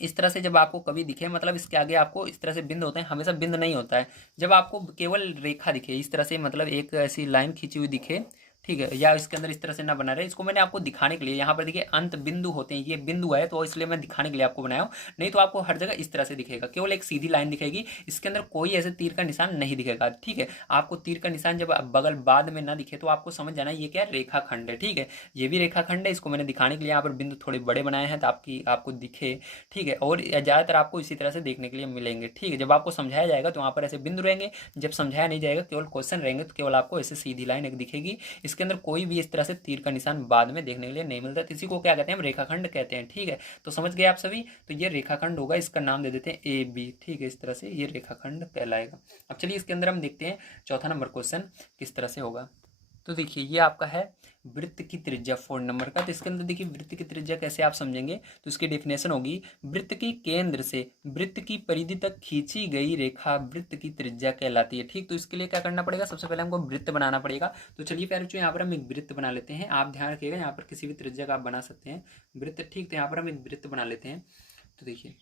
इस तरह से जब आपको कभी दिखे, मतलब इसके आगे आपको इस तरह से बिंदु होते हैं, हमेशा बिंदु नहीं होता है। जब आपको केवल रेखा दिखे इस तरह से, मतलब एक ऐसी लाइन खींची हुई दिखे, ठीक है, या इसके अंदर इस तरह से ना बना रहे, इसको मैंने आपको दिखाने के लिए, यहाँ पर देखिए अंत बिंदु होते हैं, ये बिंदु है तो इसलिए मैं दिखाने के लिए आपको बनाया हूँ, नहीं तो आपको हर जगह इस तरह से दिखेगा, केवल एक सीधी लाइन दिखेगी, इसके अंदर कोई ऐसे तीर का निशान नहीं दिखेगा, ठीक है। आपको तीर का निशान जब बगल बाद में ना दिखे तो आपको समझ जाना ये क्या रेखाखंड है, ठीक है। ये भी रेखाखंड है, इसको मैंने दिखाने के लिए यहाँ पर बिंदु थोड़े बड़े बनाए हैं, तो आपको दिखे, ठीक है। और ज़्यादातर आपको इसी तरह से देखने के लिए मिलेंगे, ठीक है। जब आपको समझाया जाएगा तो वहाँ पर ऐसे बिंदु रहेंगे, जब समझाया नहीं जाएगा, केवल क्वेश्चन रहेंगे, तो केवल आपको ऐसे सीधी लाइन एक दिखेगी, इसके अंदर कोई भी इस तरह से तीर का निशान बाद में देखने के लिए नहीं मिलता, तो इसी को क्या कहते हैं, हम रेखाखंड कहते हैं, ठीक है। तो समझ गए आप सभी, तो ये रेखाखंड होगा, इसका नाम दे देते हैं ए बी, ठीक है। इस तरह से ये रेखाखंड कहलाएगा। अब चलिए इसके अंदर हम देखते हैं चौथा नंबर क्वेश्चन किस तरह से होगा। तो देखिए ये आपका है वृत्त की त्रिज्या 4 नंबर का। तो इसके अंदर देखिए वृत्त की त्रिज्या कैसे आप समझेंगे, तो इसकी डेफिनेशन होगी, वृत्त के केंद्र से वृत्त की परिधि तक खींची गई रेखा वृत्त की त्रिज्या कहलाती है, ठीक। तो इसके लिए क्या करना पड़ेगा, सबसे पहले हमको वृत्त बनाना पड़ेगा। तो चलिए प्यारे बच्चों यहाँ पर हम एक वृत्त बना लेते हैं, आप ध्यान रखिएगा, यहाँ पर किसी भी त्रिज्या का आप बना सकते हैं वृत्त, ठीक। तो यहाँ पर हम एक वृत्त बना लेते हैं। तो देखिए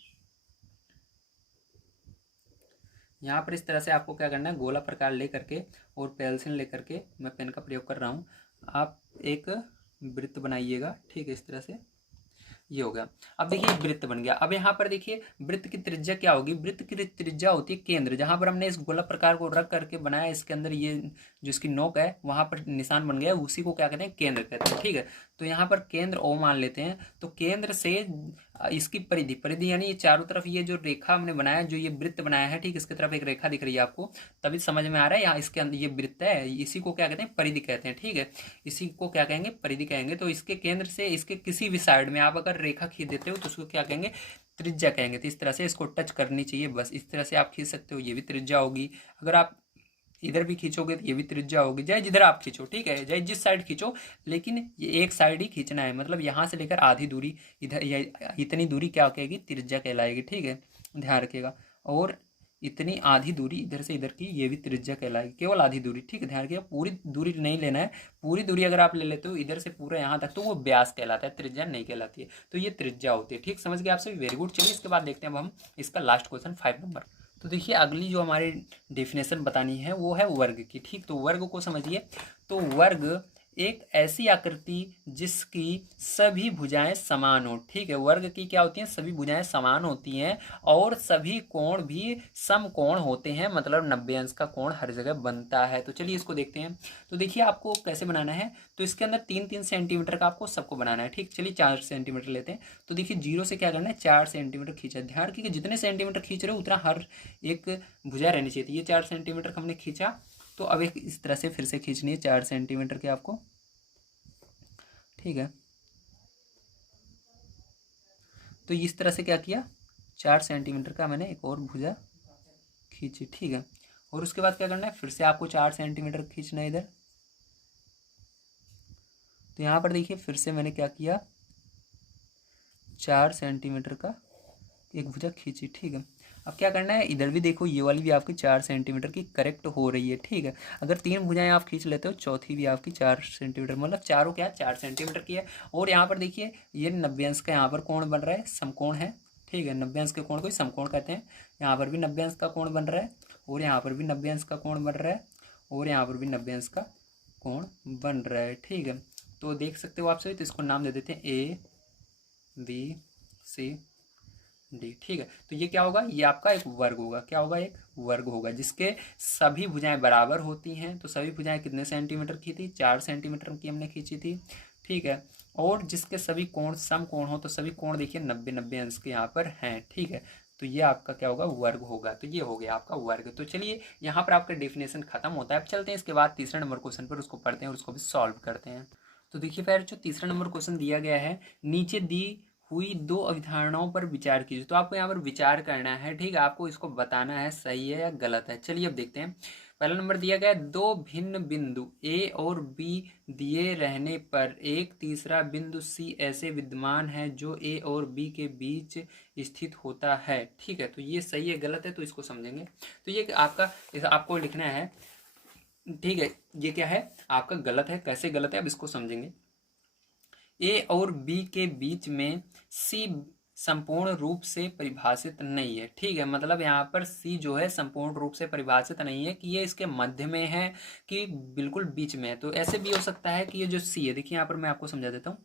यहाँ पर इस तरह से आपको क्या करना है, गोला प्रकार ले करके और पेंसिल ले करके, मैं पेन का प्रयोग कर रहा हूँ, आप एक वृत्त बनाइएगा, ठीक है। इस तरह से ये हो गया। अब देखिए वृत्त बन गया। अब यहाँ पर देखिए वृत्त की त्रिज्या क्या होगी, वृत्त की त्रिज्या होती है केंद्र, जहां पर हमने इस गोला प्रकार को रख करके बनाया, इसके अंदर ये जो इसकी नोक है वहां पर निशान बन गया, उसी को क्या कहते हैं, केंद्र कहते हैं, ठीक है। तो यहाँ पर केंद्र ओ मान लेते हैं। तो केंद्र से इसकी परिधि, परिधि यानी ये चारों तरफ ये जो रेखा हमने बनाया, जो ये वृत्त बनाया है, ठीक, इसकी तरफ एक रेखा दिख रही है आपको, तभी समझ में आ रहा है, यहाँ इसके अंदर ये वृत्त है, इसी को क्या कहते हैं, परिधि कहते हैं, ठीक है। इसी को क्या कहेंगे, परिधि कहेंगे। तो इसके केंद्र से इसके किसी भी साइड में आप अगर रेखा खींच देते हो तो उसको क्या कहेंगे, त्रिज्या कहेंगे। तो इस तरह से इसको टच करनी चाहिए, बस इस तरह से आप खींच सकते हो, ये भी त्रिज्या होगी। अगर आप इधर भी खींचोगे तो ये भी त्रिज्या होगी, चाहे जिधर आप खींचो, ठीक है, चाहे जिस साइड खींचो, लेकिन ये एक साइड ही खींचना है, मतलब यहाँ से लेकर आधी दूरी इधर, या इतनी दूरी क्या कहेगी, त्रिज्या कहलाएगी, ठीक है, ध्यान रखिएगा। और इतनी आधी दूरी इधर से इधर की, ये भी त्रिज्या कहलाएगी, केवल आधी दूरी, ठीक है, ध्यान रखिएगा, पूरी दूरी नहीं लेना है। पूरी दूरी अगर आप ले लेते हो इधर से पूरा यहाँ तक, तो वो व्यास कहलाता है, त्रिज्या नहीं कहलाती है। तो ये त्रिज्या होती है, ठीक, समझ गए आप सभी, वेरी गुड। चलिए इसके बाद देखते हैं अब हम इसका लास्ट क्वेश्चन 5 नंबर। तो देखिए अगली जो हमारी डेफिनेशन बतानी है वो है वर्ग की, ठीक। तो वर्ग को समझिए, तो वर्ग एक ऐसी आकृति जिसकी सभी भुजाएं समान हो। ठीक है, वर्ग की क्या होती हैं, सभी भुजाएं समान होती हैं और सभी कोण भी समकोण होते हैं, मतलब 90 अंश का कोण हर जगह बनता है। तो चलिए इसको देखते हैं। तो देखिए आपको कैसे बनाना है, तो इसके अंदर 3-3 सेंटीमीटर का आपको सबको बनाना है। ठीक, चलिए 4 सेंटीमीटर लेते हैं। तो देखिए जीरो से क्या करना है, 4 सेंटीमीटर खींचा। ध्यान रखिए कि जितने सेंटीमीटर खींच रहे हो उतना हर एक भुजा रहनी चाहिए। तो ये 4 सेंटीमीटर हमने खींचा। तो अब एक इस तरह से फिर से खींचनी है 4 सेंटीमीटर के आपको। ठीक है, तो इस तरह से क्या किया, 4 सेंटीमीटर का मैंने एक और भुजा खींची। ठीक है, और उसके बाद क्या करना है, फिर से आपको 4 सेंटीमीटर खींचना है इधर। तो यहाँ पर देखिए फिर से मैंने क्या किया, 4 सेंटीमीटर का एक भुजा खींची। ठीक है, अब क्या करना है, इधर भी देखो ये वाली भी आपकी 4 सेंटीमीटर की करेक्ट हो रही है। ठीक है, अगर 3 भुजाएं आप खींच लेते हो, चौथी भी आपकी 4 सेंटीमीटर, मतलब चारों क्या 4 सेंटीमीटर की है। और यहाँ पर देखिए ये 90 अंश का यहाँ पर कोण बन रहा है, समकोण है। ठीक है, 90 अंश के कोण को ही समकोण कहते हैं। यहाँ पर भी 90 अंश का कोण बन रहा है और यहाँ पर भी 90 अंश का कोण बन रहा है और यहाँ पर भी 90 अंश का कोण बन रहा है। ठीक है, तो देख सकते हो आप सभी। तो इसको नाम दे देते हैं ABCD। ठीक है, तो ये क्या होगा, ये आपका एक वर्ग होगा। क्या होगा, एक वर्ग होगा जिसके सभी भुजाएं बराबर होती हैं। तो सभी भुजाएं कितने सेंटीमीटर की थी, 4 सेंटीमीटर की हमने खींची थी। ठीक है, और जिसके सभी कोण सम कोण हो, तो सभी कोण देखिए 90-90 अंश के यहाँ पर हैं। ठीक है, तो ये आपका क्या होगा, वर्ग होगा। तो ये हो गया आपका वर्ग। तो चलिए यहाँ पर आपका डेफिनेशन खत्म होता है। अब चलते हैं इसके बाद तीसरे नंबर क्वेश्चन पर, उसको पढ़ते हैं और उसको भी सॉल्व करते हैं। तो देखिए फिर जो तीसरा नंबर क्वेश्चन दिया गया है, नीचे दी हुई 2 अवधारणाओं पर विचार कीजिए। तो आपको यहाँ पर विचार करना है। ठीक है, आपको इसको बताना है सही है या गलत है। चलिए अब देखते हैं। पहला नंबर दिया गया है, 2 भिन्न बिंदु A और B दिए रहने पर एक तीसरा बिंदु C ऐसे विद्यमान है जो A और B के बीच स्थित होता है। ठीक है, तो ये सही है गलत है, तो इसको समझेंगे। तो ये आपको लिखना है। ठीक है, ये क्या है आपका गलत है। कैसे गलत है, अब इसको समझेंगे। ए और बी के बीच में सी संपूर्ण रूप से परिभाषित नहीं है। ठीक है, मतलब यहाँ पर सी जो है संपूर्ण रूप से परिभाषित नहीं है कि ये इसके मध्य में है कि बिल्कुल बीच में है। तो ऐसे भी हो सकता है कि ये जो सी है, देखिए यहाँ पर मैं आपको समझा देता हूँ।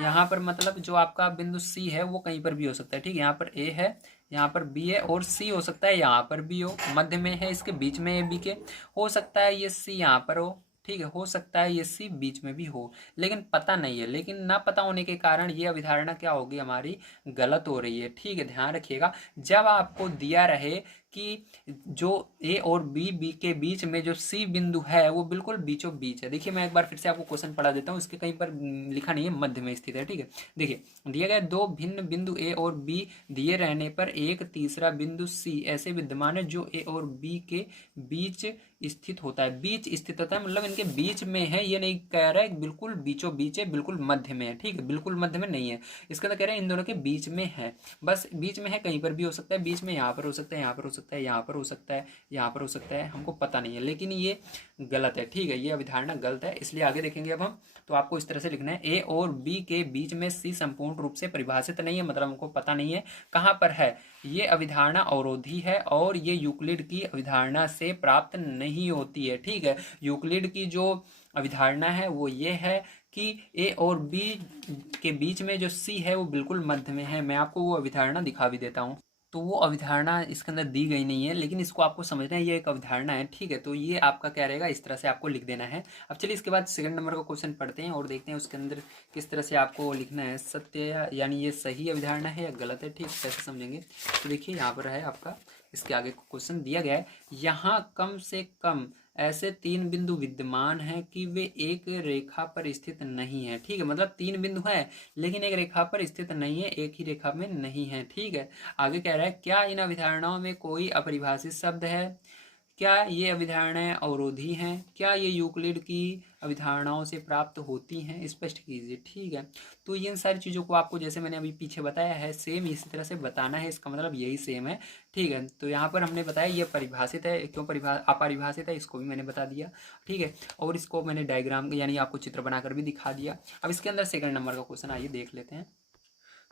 यहाँ पर मतलब जो आपका बिंदु सी है वो कहीं पर भी हो सकता है। ठीक है, यहाँ पर ए है, यहाँ पर बी है और सी हो सकता है यहाँ पर भी हो, मध्य में है, इसके बीच में है बी के। हो सकता है ये सी यहाँ पर हो। ठीक है, हो सकता है ये सी बीच में भी हो, लेकिन पता नहीं है। लेकिन ना पता होने के कारण ये अवधारणा क्या होगी, हमारी गलत हो रही है। ठीक है, ध्यान रखिएगा। जब आपको दिया रहे कि जो ए और बी के बीच में जो सी बिंदु है वो बिल्कुल बीचों बीच है। देखिए मैं एक बार फिर से आपको क्वेश्चन पढ़ा देता हूँ, इसके कहीं पर लिखा नहीं है, मध्य में स्थित है। ठीक है, देखिए दिया गया 2 भिन्न बिंदु ए और बी दिए रहने पर एक तीसरा बिंदु सी ऐसे विद्यमान है जो ए और बी के बीच स्थित होता है। बीच स्थित होता है मतलब इनके बीच में है, ये नहीं कह रहा है बिल्कुल बीचों बीच है, बिल्कुल मध्य में है। ठीक है, बिल्कुल मध्य में नहीं है, इसका तो कह रहे हैं इन दोनों के बीच में है। बस बीच में है, कहीं पर भी हो सकता है, बीच में यहाँ पर हो सकता है, यहाँ पर हो सकता है, यहाँ पर हो सकता है, यहाँ पर हो सकता है, हमको पता नहीं है, लेकिन ये गलत है। ठीक है, ये अवधारणा गलत है, इसलिए आगे देखेंगे अब हम। तो आपको इस तरह से लिखना है, ए और बी के बीच में सी संपूर्ण रूप से परिभाषित नहीं है, मतलब हमको पता नहीं है कहाँ पर है। ये अवधारणा अवरोधी है और ये यूक्लिड की अवधारणा से प्राप्त नहीं होती है। ठीक है, यूक्लिड की जो अवधारणा है वो ये है कि ए और बी के बीच में जो सी है वो बिल्कुल मध्य में है। मैं आपको वो अवधारणा दिखा भी देता हूँ। तो वो अवधारणा इसके अंदर दी गई नहीं है, लेकिन इसको आपको समझना है, ये एक अवधारणा है। ठीक है, तो ये आपका क्या रहेगा, इस तरह से आपको लिख देना है। अब चलिए इसके बाद सेकंड नंबर का क्वेश्चन पढ़ते हैं और देखते हैं उसके अंदर किस तरह से आपको लिखना है, सत्य यानी ये सही अवधारणा है या गलत है। ठीक, कैसे समझेंगे। तो देखिए यहाँ पर है आपका, इसके आगे क्वेश्चन दिया गया है, यहाँ कम से कम ऐसे 3 बिंदु विद्यमान हैं कि वे एक रेखा पर स्थित नहीं है। ठीक है, मतलब 3 बिंदु है लेकिन एक रेखा पर स्थित नहीं है, एक ही रेखा में नहीं है। ठीक है, आगे कह रहा है, क्या इन अवधारणाओं में कोई अपरिभाषित शब्द है, क्या ये अवधारणाएं अवरोधी हैं, क्या ये यूक्लिड की अवधारणाओं से प्राप्त होती हैं, स्पष्ट कीजिए। ठीक है, तो इन सारी चीज़ों को आपको जैसे मैंने अभी पीछे बताया है सेम इसी तरह से बताना है, इसका मतलब यही सेम है। ठीक है, तो यहाँ पर हमने बताया ये परिभाषित है, क्यों अपरिभाषित है इसको भी मैंने बता दिया। ठीक है, और इसको मैंने डायग्राम यानी आपको चित्र बनाकर भी दिखा दिया। अब इसके अंदर सेकंड नंबर का क्वेश्चन आइए देख लेते हैं।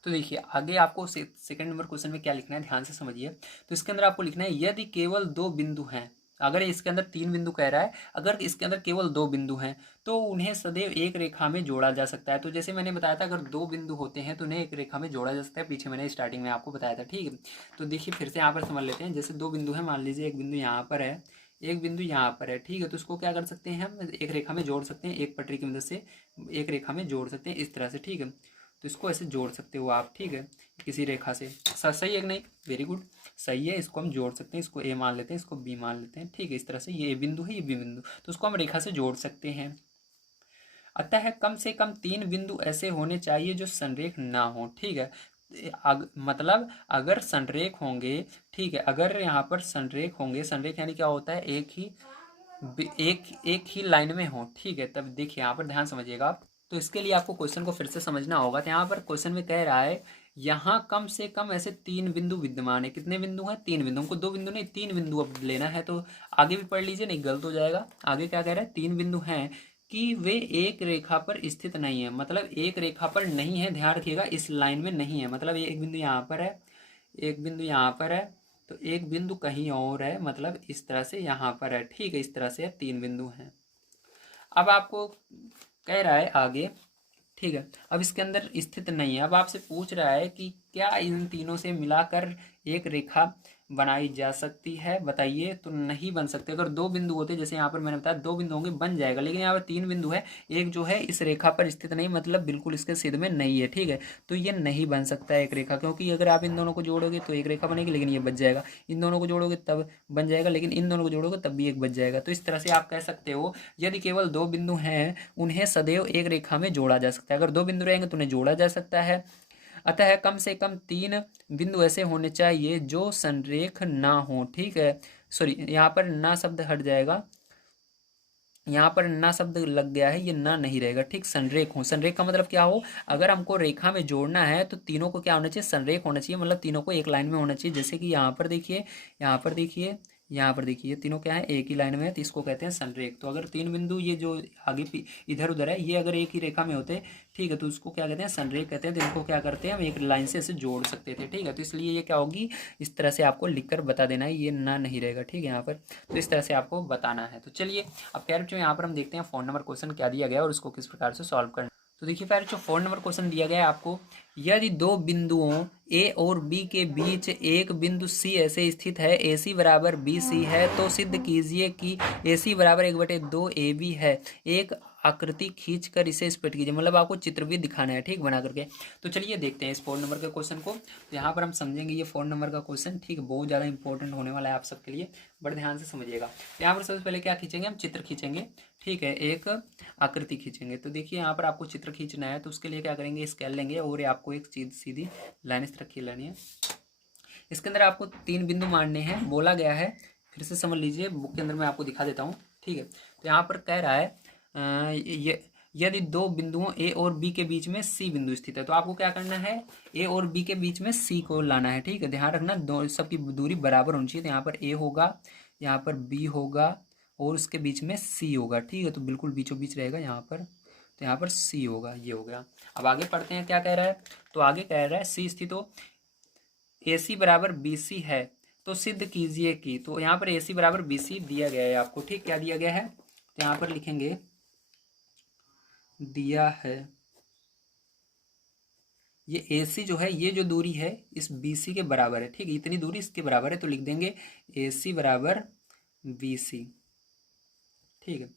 तो देखिए आगे आपको सेकंड नंबर क्वेश्चन में क्या लिखना है, ध्यान से समझिए। तो इसके अंदर आपको लिखना है, यदि केवल 2 बिंदु हैं, अगर इसके अंदर 3 बिंदु कह रहा है, अगर इसके अंदर केवल 2 बिंदु हैं तो उन्हें सदैव एक रेखा में जोड़ा जा सकता है। तो जैसे मैंने बताया था, अगर 2 बिंदु होते हैं तो उन्हें एक रेखा में जोड़ा जा सकता है, पीछे मैंने स्टार्टिंग में आपको बताया था, ठीक है। तो देखिए फिर से यहाँ पर समझ लेते हैं। जैसे 2 बिंदु हैं, मान लीजिए एक बिंदु यहाँ पर है, एक बिंदु यहाँ पर है, ठीक है। तो इसको क्या कर सकते हैं, हम एक रेखा में जोड़ सकते हैं, एक पटरी की मदद से एक रेखा में जोड़ सकते हैं इस तरह से, ठीक है। तो इसको ऐसे जोड़ सकते हो आप, ठीक है, किसी रेखा से। सही है कि नहीं? वेरी गुड, सही है। इसको हम जोड़ सकते हैं, इसको ए मान लेते हैं, इसको बी मान लेते हैं, ठीक है। इस तरह से ये ए बिंदु है, ये बी बिंदु, तो उसको हम रेखा से जोड़ सकते हैं। अतः कम से कम 3 बिंदु ऐसे होने चाहिए जो संरेख ना हो, ठीक है। मतलब अगर संरेख होंगे, ठीक है, अगर यहाँ पर संरेख होंगे, संरेख यानी क्या होता है, एक ही लाइन में हो, ठीक है। तब देखिए यहाँ पर ध्यान समझिएगा आप। तो इसके लिए आपको क्वेश्चन को फिर से समझना होगा। तो यहाँ पर क्वेश्चन में कह रहा है यहाँ कम से कम ऐसे 3 बिंदु विद्यमान है। कितने बिंदु हैं? 3 बिंदु। हमको 2 बिंदु नहीं, 3 बिंदु अब लेना है। तो आगे भी पढ़ लीजिए, नहीं गलत हो जाएगा। आगे क्या कह रहा है, 3 बिंदु हैं कि वे एक रेखा पर स्थित नहीं है, मतलब एक रेखा पर नहीं है, ध्यान रखिएगा, इस लाइन में नहीं है। मतलब एक बिंदु यहाँ पर है, एक बिंदु यहाँ पर है, तो एक बिंदु कहीं और है, मतलब इस तरह से यहाँ पर है, ठीक है। इस तरह से 3 बिंदु हैं। अब आपको कह रहा है आगे, ठीक है, अब इसके अंदर स्थित नहीं है। अब आपसे पूछ रहा है कि क्या इन तीनों से मिलाकर एक रेखा बनाई जा सकती है, बताइए। तो नहीं बन सकते। अगर 2 बिंदु होते, जैसे यहाँ पर मैंने बताया 2 बिंदु होंगे, बन जाएगा, लेकिन यहाँ पर 3 बिंदु है, एक जो है इस रेखा पर स्थित नहीं, मतलब बिल्कुल इसके सिद्ध में नहीं है, ठीक है। तो ये नहीं बन सकता है एक रेखा, क्योंकि अगर आप इन दोनों को जोड़ोगे तो एक रेखा बनेगी, लेकिन ये बच जाएगा। इन दोनों को जोड़ोगे तब बन जाएगा, लेकिन इन दोनों को जोड़ोगे तब भी एक बच जाएगा। तो इस तरह से आप कह सकते हो, यदि केवल 2 बिंदु हैं उन्हें सदैव एक रेखा में जोड़ा जा सकता है। अगर 2 बिंदु रहेंगे तो उन्हें जोड़ा जा सकता है। अतः कम से कम 3 बिंदु ऐसे होने चाहिए जो संरेख ना हो, ठीक है। सॉरी, यहाँ पर ना शब्द हट जाएगा, यहाँ पर ना शब्द लग गया है, ये ना नहीं रहेगा, ठीक। संरेख हो, संरेख का मतलब क्या हो, अगर हमको रेखा में जोड़ना है तो तीनों को क्या होना चाहिए, संरेख होना चाहिए, मतलब तीनों को एक लाइन में होना चाहिए। जैसे कि यहाँ पर देखिए, यहाँ पर देखिए, यहाँ पर देखिए, तीनों क्या है, एक ही लाइन में है, तो इसको कहते हैं संरेख। तो अगर 3 बिंदु ये जो आगे इधर उधर है, ये अगर एक ही रेखा में होते, ठीक है, तो उसको क्या कहते हैं, संरेख कहते हैं। तो इनको क्या करते हैं, हम एक लाइन से ऐसे जोड़ सकते थे, ठीक है। तो इसलिए ये क्या होगी, इस तरह से आपको लिखकर बता देना है, ये ना नहीं रहेगा, ठीक है, यहाँ पर। तो इस तरह से आपको बताना है। तो चलिए अब कह रहे यहाँ पर हम देखते हैं 4 नंबर क्वेश्चन क्या दिया गया और उसको किस प्रकार से सॉल्व करना। तो देखिए फिर जो 4 नंबर क्वेश्चन दिया गया है आपको, यदि 2 बिंदुओं ए और बी के बीच एक बिंदु सी ऐसे स्थित है, ए सी बराबर बी सी है, तो सिद्ध कीजिए कि ए सी बराबर 1/2 ए बी है। एक आकृति खींचकर इसे स्प्लिट कीजिए, मतलब आपको चित्र भी दिखाना है, ठीक, बना करके। तो चलिए देखते हैं इस 4 नंबर के क्वेश्चन को। तो यहाँ पर हम समझेंगे ये 4 नंबर का क्वेश्चन, ठीक, बहुत ज़्यादा इंपॉर्टेंट होने वाला है आप सबके लिए, बड़े ध्यान से समझिएगा। यहाँ पर सबसे पहले क्या खींचेंगे, हम चित्र खींचेंगे, ठीक है, एक आकृति खींचेंगे। तो देखिए यहाँ पर आपको चित्र खींचना है, तो उसके लिए क्या करेंगे, स्केल लेंगे और आपको एक सीधी लाइन इस तरह खींच लेनी है। इसके अंदर आपको 3 बिंदु मारने हैं, बोला गया है, फिर से समझ लीजिए, बुक के अंदर मैं आपको दिखा देता हूँ, ठीक है। तो यहाँ पर कह रहा है यदि 2 बिंदुओं ए और बी के बीच में सी बिंदु स्थित है, तो आपको क्या करना है, ए और बी के बीच में सी को लाना है, ठीक है। ध्यान रखना, दो सबकी दूरी बराबर होनी चाहिए। तो यहाँ पर ए होगा, यहाँ पर बी होगा और उसके बीच में सी होगा, ठीक है। तो बिल्कुल बीचों बीच रहेगा यहाँ पर, तो यहाँ पर सी होगा, ये हो गया। अब आगे पढ़ते हैं क्या कह रहा है। तो आगे कह रहा है सी स्थित हो, ए सी बराबर बी सी है, तो सिद्ध कीजिए कि, तो यहाँ पर ए सी बराबर बी सी दिया गया है आपको, ठीक, क्या दिया गया है, तो यहाँ पर लिखेंगे दिया है, ये ए सी जो है, ये जो दूरी है इस बी सी के बराबर है, ठीक है, इतनी दूरी इसके बराबर है, तो लिख देंगे ए सी बराबर बी सी, ठीक है।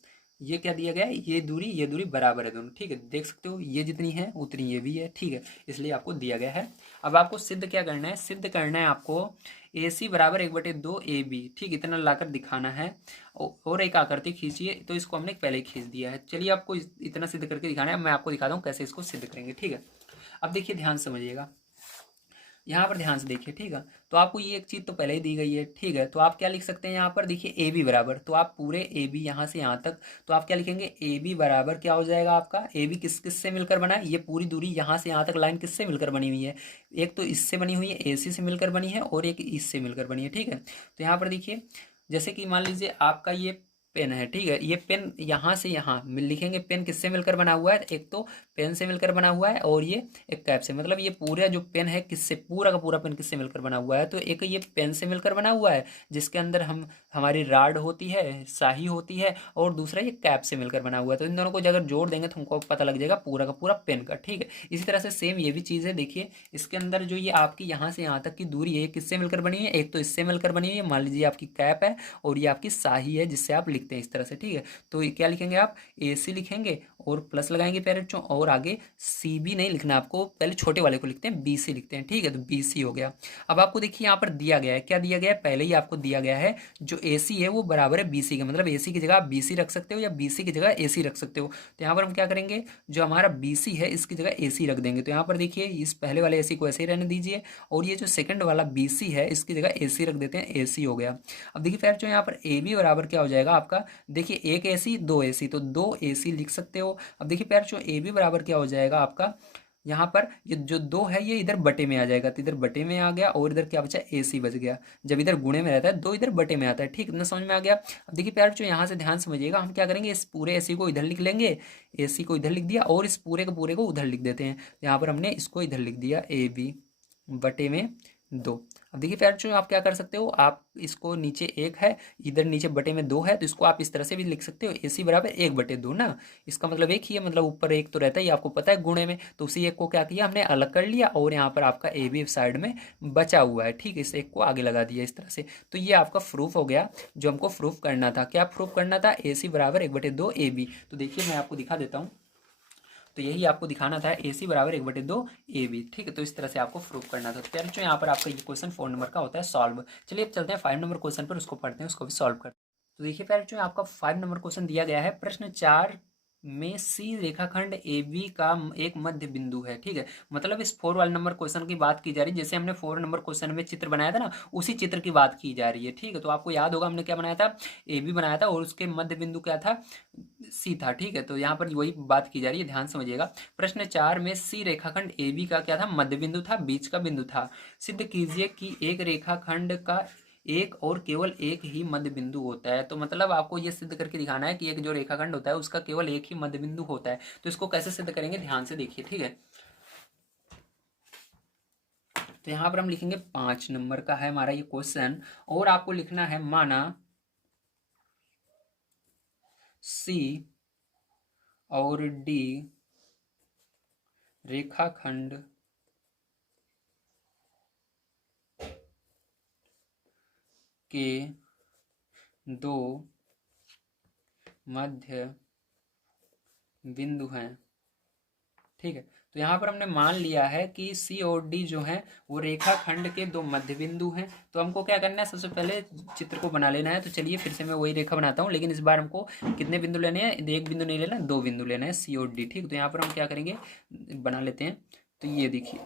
ये क्या दिया गया है, ये दूरी बराबर है दोनों, ठीक है, देख सकते हो, ये जितनी है उतनी ये भी है, ठीक है, इसलिए आपको दिया गया है। अब आपको सिद्ध क्या करना है, सिद्ध करना है आपको ए सी बराबर 1/2 ए बी, ठीक, इतना लाकर दिखाना है। और एक आकृति खींचिए, तो इसको हमने पहले ही खींच दिया है। चलिए आपको इतना सिद्ध करके दिखाना है, मैं आपको दिखाता हूँ कैसे इसको सिद्ध करेंगे, ठीक है। अब देखिए ध्यान समझिएगा, यहाँ पर ध्यान से देखिए, ठीक है। तो आपको ये एक चीज़ तो पहले ही दी गई है, ठीक है। तो आप क्या लिख सकते हैं, यहाँ पर देखिए ए बी बराबर, तो आप पूरे ए बी यहाँ से यहाँ तक, तो आप क्या लिखेंगे, ए बी बराबर क्या हो जाएगा आपका, ए बी किस किस से मिलकर बना है, ये पूरी दूरी यहाँ से यहाँ तक लाइन किससे मिलकर बनी हुई है, एक तो इससे बनी हुई है, ए सी से मिलकर बनी है, और एक इससे मिलकर बनी है, ठीक है। तो यहाँ पर देखिए, जैसे कि मान लीजिए आपका ये पेन है, ठीक है, ये पेन यहाँ से यहाँ लिखेंगे, पेन किससे मिलकर बना हुआ है, एक तो पेन से मिलकर बना हुआ है और ये एक कैप से, मतलब ये पूरा जो पेन है किससे, पूरा का पूरा पेन किससे मिलकर बना हुआ है, तो एक ये पेन से मिलकर बना हुआ है जिसके अंदर हमारी राड होती है, स्याही होती है, और दूसरा ये कैप से मिलकर बना हुआ है। तो इन दोनों को अगर जोड़ देंगे तो हमको पता लग जाएगा पूरा का पूरा पेन का, ठीक है। इसी तरह से सेम ये भी चीज़ है, देखिए इसके अंदर जो ये आपकी यहाँ से यहाँ तक की दूरी है ये किससे मिलकर बनी हुई है, एक तो इससे मिलकर बनी हुई है, मान लीजिए आपकी कैप है और ये आपकी स्याही है जिससे आप लिखते हैं इस तरह से, ठीक है। तो ये क्या लिखेंगे आप, ए सी लिखेंगे और प्लस लगाएंगे पैर बच्चों, और आगे सी बी नहीं लिखना आपको, पहले छोटे वाले को लिखते हैं, बी सी लिखते हैं, ठीक है। तो बी सी हो गया। अब आपको देखिए यहाँ पर दिया गया है, क्या दिया गया है, पहले ही आपको दिया गया है जो ए सी है वो बराबर है बी सी के, मतलब ए सी की जगह आप बी सी रख सकते हो या बी सी की जगह ए सी रख सकते हो। तो यहाँ पर हम क्या करेंगे, जो हमारा बी सी है इसकी जगह ए सी रख देंगे। तो यहाँ पर देखिए इस पहले वाले ए सी को ऐसे ही रहने दीजिए, और ये जो सेकंड वाला बी सी है इसकी जगह ए सी रख देते हैं, ए सी हो गया। अब देखिए फिर जो यहाँ पर ए बी बराबर क्या हो जाएगा आपका, देखिए एक ए सी दो ए सी, तो दो ए सी लिख सकते हो। अब देखिए पैर जो ए बी बराबर क्या हो जाएगा आपका, यहाँ पर ये जो दो है ये इधर बटे में आ जाएगा, तो इधर बटे में आ गया और इधर क्या बचा, ए सी बच गया। जब इधर गुणे में रहता है दो इधर बटे में आता है, ठीक, इतना समझ में आ गया। अब देखिए प्यार जो यहाँ से ध्यान समझिएगा, हम क्या करेंगे, इस पूरे ए सी को इधर लिख लेंगे, ए सी को इधर लिख दिया और इस पूरे के पूरे को उधर लिख देते हैं। यहाँ पर हमने इसको इधर लिख दिया ए बी बटे में दो। अब देखिए प्यार जो आप क्या कर सकते हो, आप इसको नीचे एक है इधर नीचे बटे में दो है, तो इसको आप इस तरह से भी लिख सकते हो, ए सी बराबर एक बटे दो ना, इसका मतलब एक ही है, मतलब ऊपर एक तो रहता है, ये आपको पता है गुणे में, तो उसी एक को क्या किया हमने अलग कर लिया और यहाँ पर आपका ए बी साइड में बचा हुआ है, ठीक है, इस एक को आगे लगा दिया इस तरह से। तो ये आपका प्रूफ हो गया जो हमको प्रूफ करना था। क्या प्रूफ करना था, ए सी बराबर एक बटे दो ए बी। तो देखिए मैं आपको दिखा देता हूँ, तो यही आपको दिखाना था, ए सी बराबर एक बटे दो ए बी, ठीक है। तो इस तरह से आपको प्रूव करना था। तो बच्चों यहाँ पर आपका ये क्वेश्चन 4 नंबर का होता है सॉल्व। चलिए अब चलते हैं 5 नंबर क्वेश्चन पर, उसको पढ़ते हैं, उसको भी सॉल्व करते हैं। तो देखिए प्यारे बच्चों आपका 5 नंबर क्वेश्चन दिया गया है, प्रश्न 4 में सी रेखाखंड ए बी का एक मध्य बिंदु है, ठीक है। मतलब इस 4 वाले नंबर क्वेश्चन की बात की जा रही है, जैसे हमने 4 नंबर क्वेश्चन में चित्र बनाया था ना, उसी चित्र की बात की जा रही है, ठीक है। तो आपको याद होगा हमने क्या बनाया था, ए बी बनाया था और उसके मध्य बिंदु क्या था, सी था, ठीक है। तो यहाँ पर वही बात की जा रही है, ध्यान समझिएगा। प्रश्न 4 में सी रेखाखंड ए बी का क्या था, मध्य बिंदु था, बीच का बिंदु था। सिद्ध कीजिए कि एक रेखाखंड का एक और केवल एक ही मध्य बिंदु होता है। तो मतलब आपको ये सिद्ध करके दिखाना है कि एक जो रेखाखंड होता है उसका केवल एक ही मध्य बिंदु होता है। तो इसको कैसे सिद्ध करेंगे, ध्यान से देखिए, ठीक है। तो यहाँ पर हम लिखेंगे 5 नंबर का है हमारा ये क्वेश्चन, और आपको लिखना है माना सी और डी रेखाखंड के दो मध्य बिंदु हैं, ठीक है। तो यहाँ पर हमने मान लिया है कि सी और डी जो है वो रेखाखंड के दो मध्य बिंदु हैं। तो हमको क्या करना है, सबसे पहले चित्र को बना लेना है। तो चलिए फिर से मैं वही रेखा बनाता हूँ, लेकिन इस बार हमको कितने बिंदु लेने हैं, एक बिंदु नहीं लेना, दो बिंदु लेना है, सी और डी, ठीक। तो यहाँ पर हम क्या करेंगे, बना लेते हैं। तो ये देखिए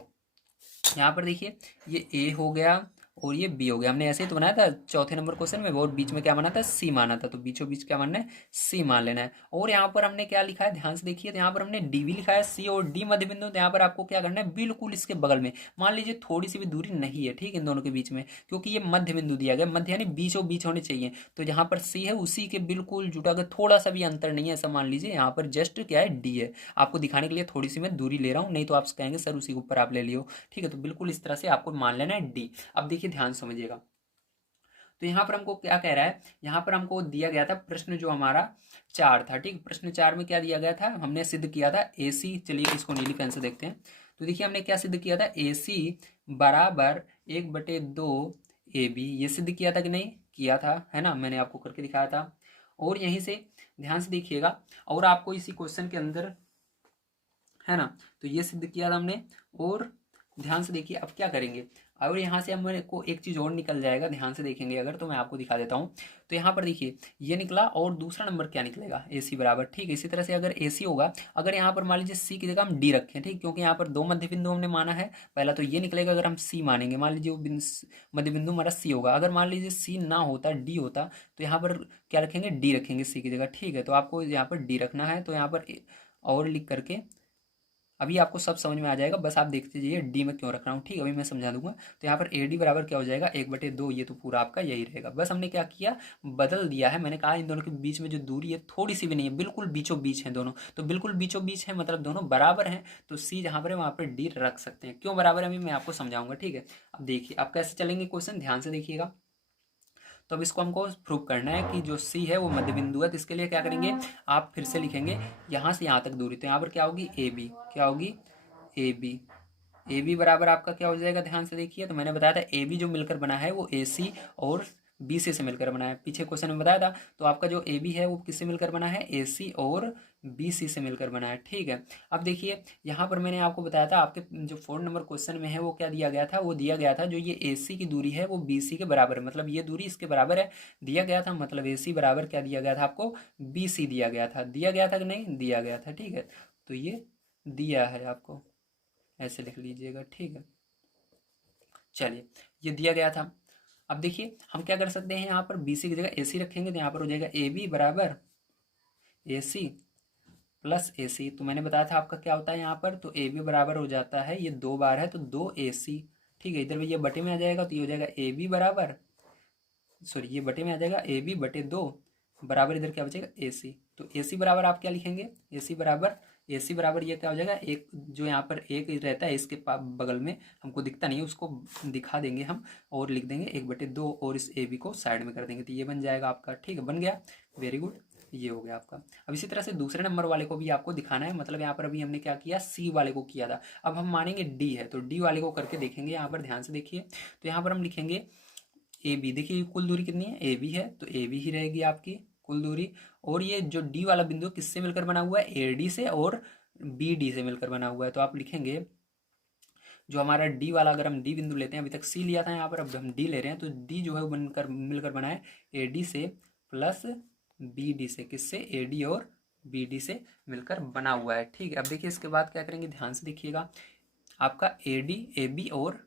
यहाँ पर देखिए ये ए हो गया और ये बी हो गया, हमने ऐसे ही तो बनाया था चौथे नंबर क्वेश्चन में, और बीच में क्या माना था, सी माना था। तो बीचों बीच क्या मानना है, सी मान लेना है। और यहाँ पर हमने क्या लिखा है, ध्यान से देखिए, तो यहाँ पर हमने डी भी लिखा है, सी और डी मध्य बिंदु। तो यहाँ पर आपको क्या करना है, बिल्कुल इसके बगल में, मान लीजिए थोड़ी सी भी दूरी नहीं है, ठीक, इन दोनों के बीच में, क्योंकि ये मध्य बिंदु दिया गया, मध्य यानी बीचों बीच होने चाहिए। तो जहाँ पर सी है उसी के बिल्कुल जुटा कर, थोड़ा सा भी अंतर नहीं है, ऐसा मान लीजिए। यहाँ पर जस्ट क्या है, डी है। आपको दिखाने के लिए थोड़ी सी मैं दूरी ले रहा हूँ, नहीं तो आप कहेंगे सर उसी के ऊपर आप ले लियो, ठीक है। तो बिल्कुल इस तरह से आपको मान लेना है डी। अब देखिए ध्यान समझिएगा, तो यहाँ पर हमको क्या कह रहा है, यहाँ पर हमको दिया गया था प्रश्न जो हमारा 4 था, ठीक। प्रश्न 4 में क्या दिया गया था, हमने सिद्ध किया था ए सी, चलिए इसको नीली पेन से देखते हैं। तो देखिए हमने क्या सिद्ध किया था, ए सी बराबर एक बटे दो ए बी, ये सिद्ध किया था कि नहीं, किया था, है ना, मैंने आपको करके दिखाया था। और यहीं से ध्यान से देखिएगा, और आपको इसी क्वेश्चन के अंदर, है ना, तो ये सिद्ध किया था हमने। और ध्यान से देखिए अब क्या करेंगे, और यहाँ से हमारे को एक चीज़ और निकल जाएगा, ध्यान से देखेंगे अगर, तो मैं आपको दिखा देता हूँ। तो यहाँ पर देखिए ये निकला, और दूसरा नंबर क्या निकलेगा, ए सी बराबर, ठीक। इसी तरह से अगर ए सी होगा, अगर यहाँ पर मान लीजिए सी की जगह हम डी रखें, ठीक, क्योंकि यहाँ पर दो मध्य बिंदु हमने माना है, पहला तो ये निकलेगा अगर हम सी मानेंगे, मान लीजिए वो मध्य बिंदु हमारा सी होगा। अगर मान लीजिए सी ना होता, डी होता, तो यहाँ पर क्या रखेंगे, डी रखेंगे सी की जगह, ठीक है। तो आपको यहाँ पर डी रखना है, तो यहाँ पर और लिख करके अभी आपको सब समझ में आ जाएगा, बस आप देखते जाइए डी में क्यों रख रहा हूँ, ठीक है, अभी मैं समझा दूंगा। तो यहाँ पर ए डी बराबर क्या हो जाएगा, 1/2, ये तो पूरा आपका यही रहेगा। बस हमने क्या किया, बदल दिया है। मैंने कहा इन दोनों के बीच में जो दूरी है थोड़ी सी भी नहीं है, बिल्कुल बीचों बीच है दोनों, तो बिल्कुल बीचों बीच है मतलब दोनों बराबर हैं, तो सी जहाँ पर है वहाँ पर डी रख सकते हैं। क्यों बराबर है अभी मैं आपको समझाऊंगा, ठीक है। अब देखिए आप कैसे चलेंगे, क्वेश्चन ध्यान से देखिएगा। तो अब इसको हमको प्रूव करना है कि जो सी है वो मध्य बिंदु है, तो इसके लिए क्या करेंगे, आप फिर से लिखेंगे यहाँ से यहाँ तक दूरी, तो यहाँ पर क्या होगी, ए बी, क्या होगी, ए बी। ए बी बराबर आपका क्या हो जाएगा, ध्यान से देखिए। तो मैंने बताया था ए बी जो मिलकर बना है वो ए सी और बी सी से मिलकर बना है, पीछे क्वेश्चन में बताया था। तो आपका जो ए बी है वो किससे मिलकर बना है, ए सी और बी सी से मिलकर बना है, ठीक है। अब देखिए यहाँ पर मैंने आपको बताया था, आपके जो 4 नंबर क्वेश्चन में है वो क्या दिया गया था, वो दिया गया था जो ये ए सी की दूरी है वो बी सी के बराबर है, मतलब ये दूरी इसके बराबर है, दिया गया था। मतलब ए सी बराबर क्या दिया गया था आपको, बी सी दिया गया था, दिया गया था कि नहीं दिया गया था, ठीक है। तो ये दिया है आपको, ऐसे लिख लीजिएगा, ठीक है। चलिए ये दिया गया था। अब देखिए हम क्या कर सकते हैं, यहाँ पर बी सी की जगह ए सी रखेंगे, तो यहाँ पर हो जाएगा ए बी बराबर ए सी प्लस ए सी। तो मैंने बताया था आपका क्या होता है यहाँ पर, तो ए बी बराबर हो जाता है, ये 2 बार है तो 2 AC, ठीक है। इधर भी ये बटे में आ जाएगा, तो ये हो जाएगा ए बी बराबर, सॉरी ये बटे में आ जाएगा ए बी बटे 2 बराबर, इधर क्या बचेगा ए सी। तो ए सी बराबर आप क्या लिखेंगे, ए सी बराबर ये क्या हो जाएगा, एक जो यहाँ पर एक रहता है इसके बगल में हमको दिखता नहीं है, उसको दिखा देंगे हम और लिख देंगे 1/2 और इस ए बी को साइड में कर देंगे, तो ये बन जाएगा आपका, ठीक है, बन गया, वेरी गुड, ये हो गया आपका। अब इसी तरह से दूसरे नंबर वाले को भी आपको दिखाना है, मतलब यहाँ पर अभी हमने क्या किया, सी वाले को किया था, अब हम मानेंगे डी है, तो डी वाले को करके देखेंगे। यहाँ पर ध्यान से देखिए, तो यहाँ पर हम लिखेंगे ए बी, देखिए कुल दूरी कितनी है, ए बी है, तो ए बी ही रहेगी आपकी कुल दूरी। और ये जो डी वाला बिंदु किससे मिलकर बना हुआ है, ए डी से और बी डी से मिलकर बना हुआ है, तो आप लिखेंगे जो हमारा डी वाला, अगर हम डी बिंदु लेते हैं, अभी तक सी लिया था यहाँ पर, अब हम डी ले रहे हैं, तो डी जो है वो बनकर मिलकर बना है ए डी से प्लस बी डी से, किससे, ए डी और बी डी से मिलकर बना हुआ है, ठीक है। अब देखिए इसके बाद क्या करेंगे, ध्यान से देखिएगा, आपका ए डी ए बी और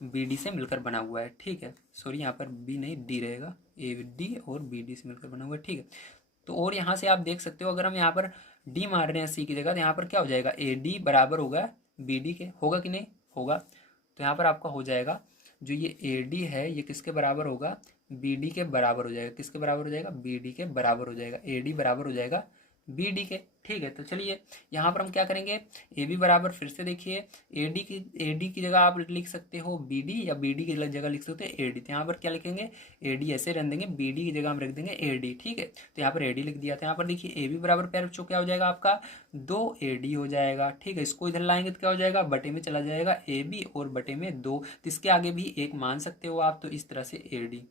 बी डी से मिलकर बना हुआ है, ठीक है, सॉरी यहाँ पर बी नहीं डी रहेगा, ए डी और बी डी से मिलकर बना हुआ है, ठीक है। तो और यहाँ से आप देख सकते हो, अगर हम यहाँ पर डी मार रहे हैं सी की जगह, तो यहाँ पर क्या हो जाएगा, ए डी बराबर होगा बी डी के, होगा कि नहीं होगा। तो यहाँ पर आपका हो जाएगा जो ये ए डी है ये किसके बराबर होगा, बी डी के बराबर हो जाएगा, किसके बराबर हो जाएगा, बी डी के बराबर हो जाएगा, ए डी बराबर हो जाएगा बी डी के, ठीक है। तो चलिए यहाँ पर हम क्या करेंगे, ए बी बराबर, फिर से देखिए ए डी की जगह आप लिख सकते हो बी डी, या बी डी की जगह लिख सकते हो ए डी, तो यहाँ पर क्या लिखेंगे, ए डी ऐसे रख देंगे, बी डी की जगह हम रख देंगे ए डी, ठीक है। तो यहाँ पर ए डी लिख दिया था। यहाँ पर देखिए ए बी बराबर प्यारे बच्चों क्या हो जाएगा आपका, 2 AD हो जाएगा, ठीक है। इसको इधर लाएंगे तो क्या हो जाएगा, बटे में चला जाएगा ए बी और बटे में 2, तो इसके आगे भी 1 मान सकते हो आप, तो इस तरह से ए डी।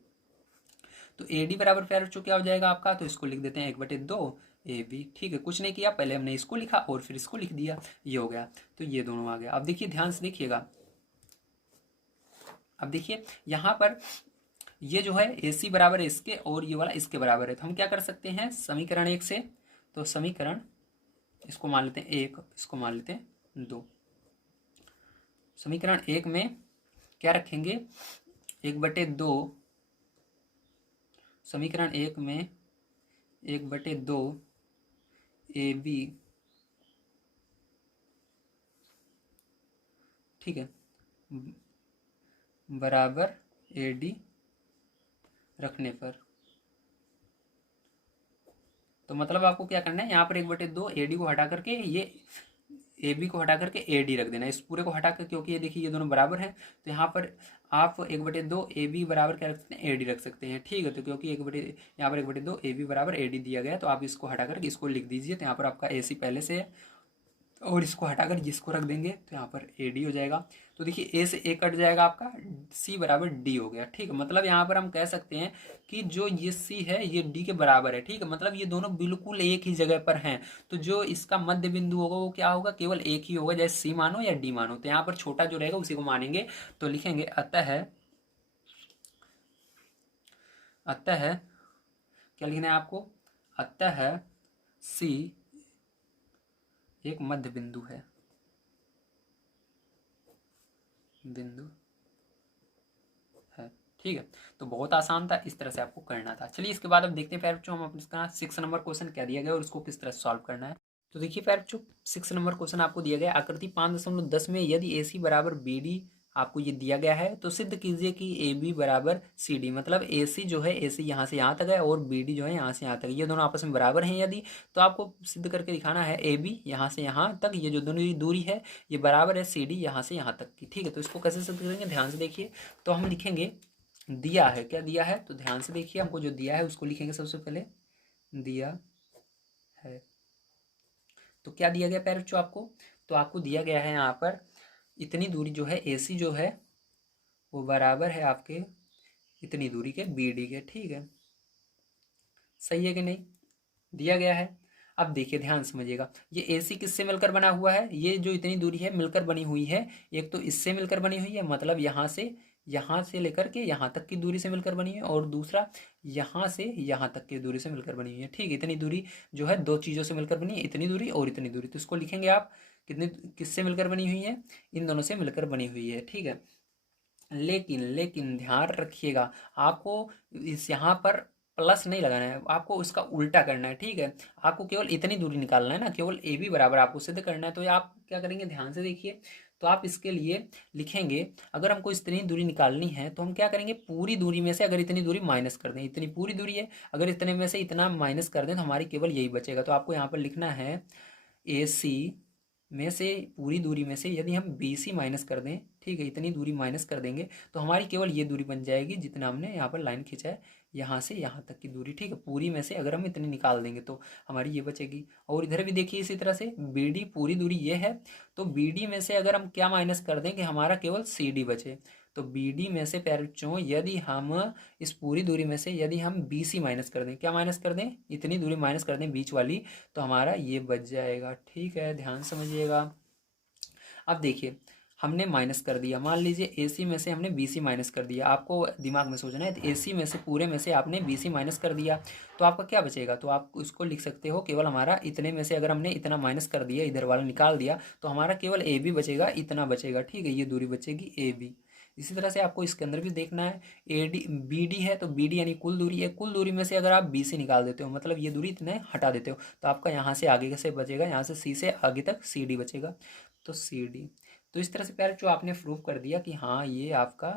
तो ए डी बराबर प्यारे बच्चों क्या हो जाएगा आपका, तो इसको लिख देते हैं 1/2 ए बी, ठीक है। कुछ नहीं किया, पहले हमने इसको लिखा और फिर इसको लिख दिया, ये हो गया, तो ये दोनों आ गया। अब देखिए ध्यान से देखिएगा, अब देखिए यहाँ पर ये जो है ए सी बराबर है इसके और ये वाला इसके बराबर है, तो हम क्या कर सकते हैं समीकरण 1 से, तो समीकरण इसको मान लेते हैं 1, इसको मान लेते हैं 2। समीकरण 1 में क्या रखेंगे, 1/2, समीकरण 1 में 1/2 ए बी, ठीक है, बराबर ए डी रखने पर, तो मतलब आपको क्या करना है, यहाँ पर 1/2 ए डी को हटा करके ये ए बी को हटा करके ए डी रख देना है, इस पूरे को हटा कर, क्योंकि ये देखिए ये दोनों बराबर हैं, तो यहाँ पर आप 1/2 ए बी बराबर क्या रख सकते हैं, ए डी रख सकते हैं, ठीक है। तो क्योंकि यहाँ पर 1/2 ए बी बराबर ए डी दिया गया है, तो आप इसको हटा करके इसको लिख दीजिए, तो यहाँ पर आपका ए सी पहले से है और इसको हटाकर जिसको रख देंगे तो यहाँ पर ए डी हो जाएगा। तो देखिए ए से ए कट जाएगा, आपका सी बराबर डी हो गया, ठीक है। मतलब यहाँ पर हम कह सकते हैं कि जो ये सी है ये डी के बराबर है, ठीक है। मतलब ये दोनों बिल्कुल एक ही जगह पर हैं, तो जो इसका मध्य बिंदु होगा वो क्या होगा, केवल एक ही होगा, जैसे सी मानो या डी मानो। तो यहाँ पर छोटा जो रहेगा उसी को मानेंगे, तो लिखेंगे अतः क्या लिखना है आपको, अतः सी एक मध्य बिंदु है, ठीक है। तो बहुत आसान था, इस तरह से आपको करना था। चलिए इसके बाद अब देखते हैं फिर जो हम इसका 6 नंबर क्वेश्चन क्या दिया गया और उसको किस तरह सॉल्व करना है। तो देखिए पैर जो 6 नंबर क्वेश्चन आपको दिया गया है, आकृति 5.10 में यदि AC बराबर BD आपको ये दिया गया है तो सिद्ध कीजिए कि AB बराबर CD। मतलब AC जो है, AC यहाँ से यहाँ तक है और BD जो है यहाँ से यहाँ तक, ये दोनों आपस में बराबर हैं यदि, तो आपको सिद्ध करके दिखाना है AB यहाँ से यहाँ तक ये जो दोनों दूरी है ये बराबर है CD यहाँ से यहाँ तक की। ठीक है, तो इसको कैसे सिद्ध करेंगे, ध्यान से देखिए। तो हम लिखेंगे, दिया है, क्या दिया है, तो ध्यान से देखिए, हमको जो दिया है उसको लिखेंगे सबसे पहले, दिया है। तो क्या दिया गया पैर बच्चों आपको, तो आपको दिया गया है यहाँ पर इतनी दूरी जो है AC जो है वो बराबर है आपके इतनी दूरी के BD के। ठीक है, सही है कि नहीं, दिया गया है। अब देखिए ध्यान समझिएगा, ये AC किससे मिलकर बना हुआ है, ये जो इतनी दूरी है मिलकर बनी हुई है, एक तो इससे मिलकर बनी हुई है, मतलब यहाँ से लेकर के यहाँ तक की दूरी से मिलकर बनी है, और दूसरा यहाँ से यहाँ तक की दूरी से मिलकर बनी हुई है। ठीक है, इतनी दूरी जो है दो चीज़ों से मिलकर बनी है, इतनी दूरी और इतनी दूरी। तो इसको लिखेंगे आप, कितने किससे मिलकर बनी हुई है, इन दोनों से मिलकर बनी हुई है। ठीक है, लेकिन लेकिन ध्यान रखिएगा, आपको इस यहाँ पर प्लस नहीं लगाना है, आपको उसका उल्टा करना है। ठीक है, आपको केवल इतनी दूरी निकालना है ना, केवल AB बराबर आपको सिद्ध करना है। तो ये आप क्या करेंगे, ध्यान से देखिए। तो आप इसके लिए लिखेंगे, अगर हमको इतनी दूरी निकालनी है तो हम क्या करेंगे, पूरी दूरी में से अगर इतनी दूरी माइनस कर दें, इतनी पूरी दूरी है, अगर इतने में से इतना माइनस कर दें तो हमारी केवल यही बचेगा। तो आपको यहाँ पर लिखना है AC में से, पूरी दूरी में से यदि हम BC माइनस कर दें, ठीक है, इतनी दूरी माइनस कर देंगे तो हमारी केवल ये दूरी बन जाएगी जितना हमने यहाँ पर लाइन खींचा है, यहाँ से यहाँ तक की दूरी। ठीक है, पूरी में से अगर हम इतनी निकाल देंगे तो हमारी ये बचेगी। और इधर भी देखिए इसी तरह से BD पूरी दूरी ये है, तो BD में से अगर हम क्या माइनस कर दें कि हमारा केवल CD बचे। तो BD में से प्यारे बच्चों यदि हम इस पूरी दूरी में से यदि हम BC माइनस कर दें, क्या माइनस कर दें, इतनी दूरी माइनस कर दें बीच वाली, तो हमारा ये बच जाएगा। ठीक है, ध्यान समझिएगा। अब देखिए हमने माइनस कर दिया, मान लीजिए AC में से हमने BC माइनस कर दिया, आपको दिमाग में सोचना है, तो AC में से पूरे में से आपने BC माइनस कर दिया तो आपका क्या बचेगा, तो आप उसको लिख सकते हो केवल हमारा इतने में से अगर हमने इतना माइनस कर दिया, इधर वाला निकाल दिया, तो हमारा केवल AB बचेगा, इतना बचेगा। ठीक है, ये दूरी बचेगी AB। इसी तरह से आपको इसके अंदर भी देखना है, AD BD है तो BD यानी कुल दूरी है, कुल दूरी में से अगर आप BC निकाल देते हो, मतलब ये दूरी इतने हटा देते हो, तो आपका यहाँ से आगे से बचेगा, यहाँ से C से आगे तक CD बचेगा, तो CD। तो इस तरह से प्यारे जो आपने प्रूफ कर दिया कि हाँ ये आपका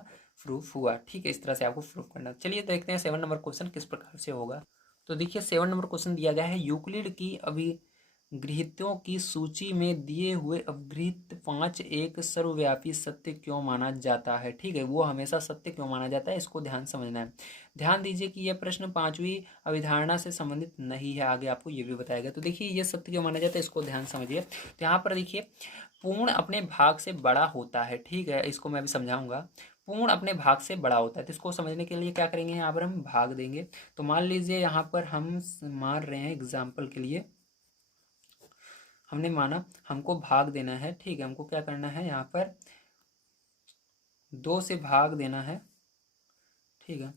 प्रूफ हुआ। ठीक है, इस तरह से आपको प्रूफ करना। चलिए देखते हैं 7 नंबर क्वेश्चन किस प्रकार से होगा। तो देखिए 7 नंबर क्वेश्चन दिया गया है, यूक्लिड की अभिगृहितों की सूची में दिए हुए अभिगृहित 5 एक सर्वव्यापी सत्य क्यों माना जाता है। ठीक है, वो हमेशा सत्य क्यों माना जाता है, इसको ध्यान समझना है। ध्यान दीजिए कि यह प्रश्न 5वीं अभिधारणा से संबंधित नहीं है, आगे आपको ये भी बताएगा। तो देखिए ये सत्य क्यों माना जाता है, इसको ध्यान समझिए। तो यहाँ पर देखिए पूर्ण अपने भाग से बड़ा होता है। ठीक है, इसको मैं भी समझाऊंगा। पूर्ण अपने भाग से बड़ा होता है, तो इसको समझने के लिए क्या करेंगे, यहाँ पर हम भाग देंगे। तो मान लीजिए यहाँ पर हम मान रहे हैं एग्जाम्पल के लिए, हमने माना हमको भाग देना है। ठीक है, हमको क्या करना है, यहाँ पर 2 से भाग देना है। ठीक है,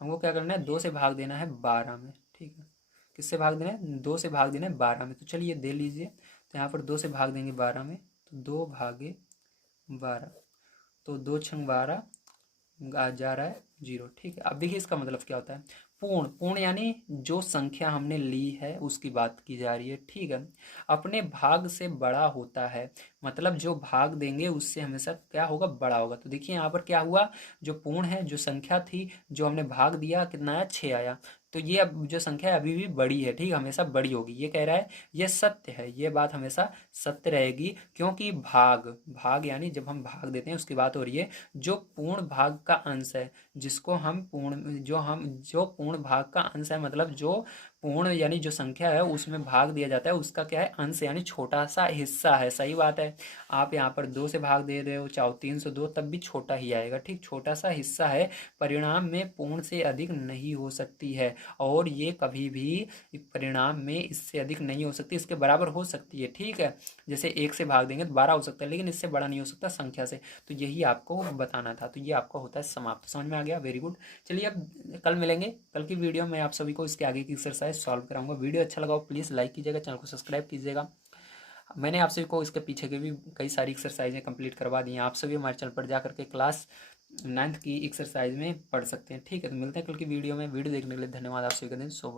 हमको क्या करना है, 2 से भाग देना है 12 में। ठीक है, किससे भाग देना है, 2 से भाग देना है 12 में। तो चलिए दे लीजिए, तो यहाँ पर 2 से भाग देंगे 12 में, तो 2 भागे 12, तो 2 छंग 12 जा रहा है 0। ठीक है, अब देखिए इसका मतलब क्या होता है, पूर्ण, पूर्ण यानी जो संख्या हमने ली है उसकी बात की जा रही है। ठीक है, अपने भाग से बड़ा होता है, मतलब जो भाग देंगे उससे हमेशा क्या होगा, बड़ा होगा। तो देखिए यहाँ पर क्या हुआ, जो पूर्ण है, जो संख्या थी, जो हमने भाग दिया कितना आया, 6 आया, तो ये अब जो संख्या है अभी भी बड़ी है। ठीक है, हमेशा बड़ी होगी, ये कह रहा है, ये सत्य है, ये बात हमेशा सत्य रहेगी, क्योंकि भाग, भाग यानी जब हम भाग देते हैं उसकी बात हो रही है, जो पूर्ण भाग का अंश है, जिसको हम पूर्ण, जो पूर्ण भाग का अंश है, मतलब जो पूर्ण यानी जो संख्या है उसमें भाग दिया जाता है, उसका क्या है, अंश यानी छोटा सा हिस्सा है। सही बात है, आप यहाँ पर 2 से भाग दे रहे हो, चाहे 302, तब भी छोटा ही आएगा। ठीक, छोटा सा हिस्सा है, परिणाम में पूर्ण से अधिक नहीं हो सकती है, और ये कभी भी परिणाम में इससे अधिक नहीं हो सकती, इसके बराबर हो सकती है। ठीक है, जैसे 1 से भाग देंगे तो 12 हो सकता है, लेकिन इससे बड़ा नहीं हो सकता संख्या से। तो यही आपको बताना था, तो ये आपका होता है समाप्त। समझ में आ गया, वेरी गुड। चलिए अब कल मिलेंगे, कल की वीडियो में आप सभी को इसके आगे की एक्सरसाइज सॉल्व कराऊंगा। वीडियो अच्छा लगा हो प्लीज़ लाइक कीजिएगा, चैनल को सब्सक्राइब कीजिएगा। मैंने आप सभी को इसके पीछे के भी कई सारी एक्सरसाइजें कंप्लीट करवा दी हैं, आप सभी हमारे चैनल पर जा करके क्लास 9th की एक्सरसाइज में पढ़ सकते हैं। ठीक है, तो मिलते हैं कल की वीडियो में। वीडियो देखने के लिए धन्यवाद, आप सभी का दिन शुभ हो।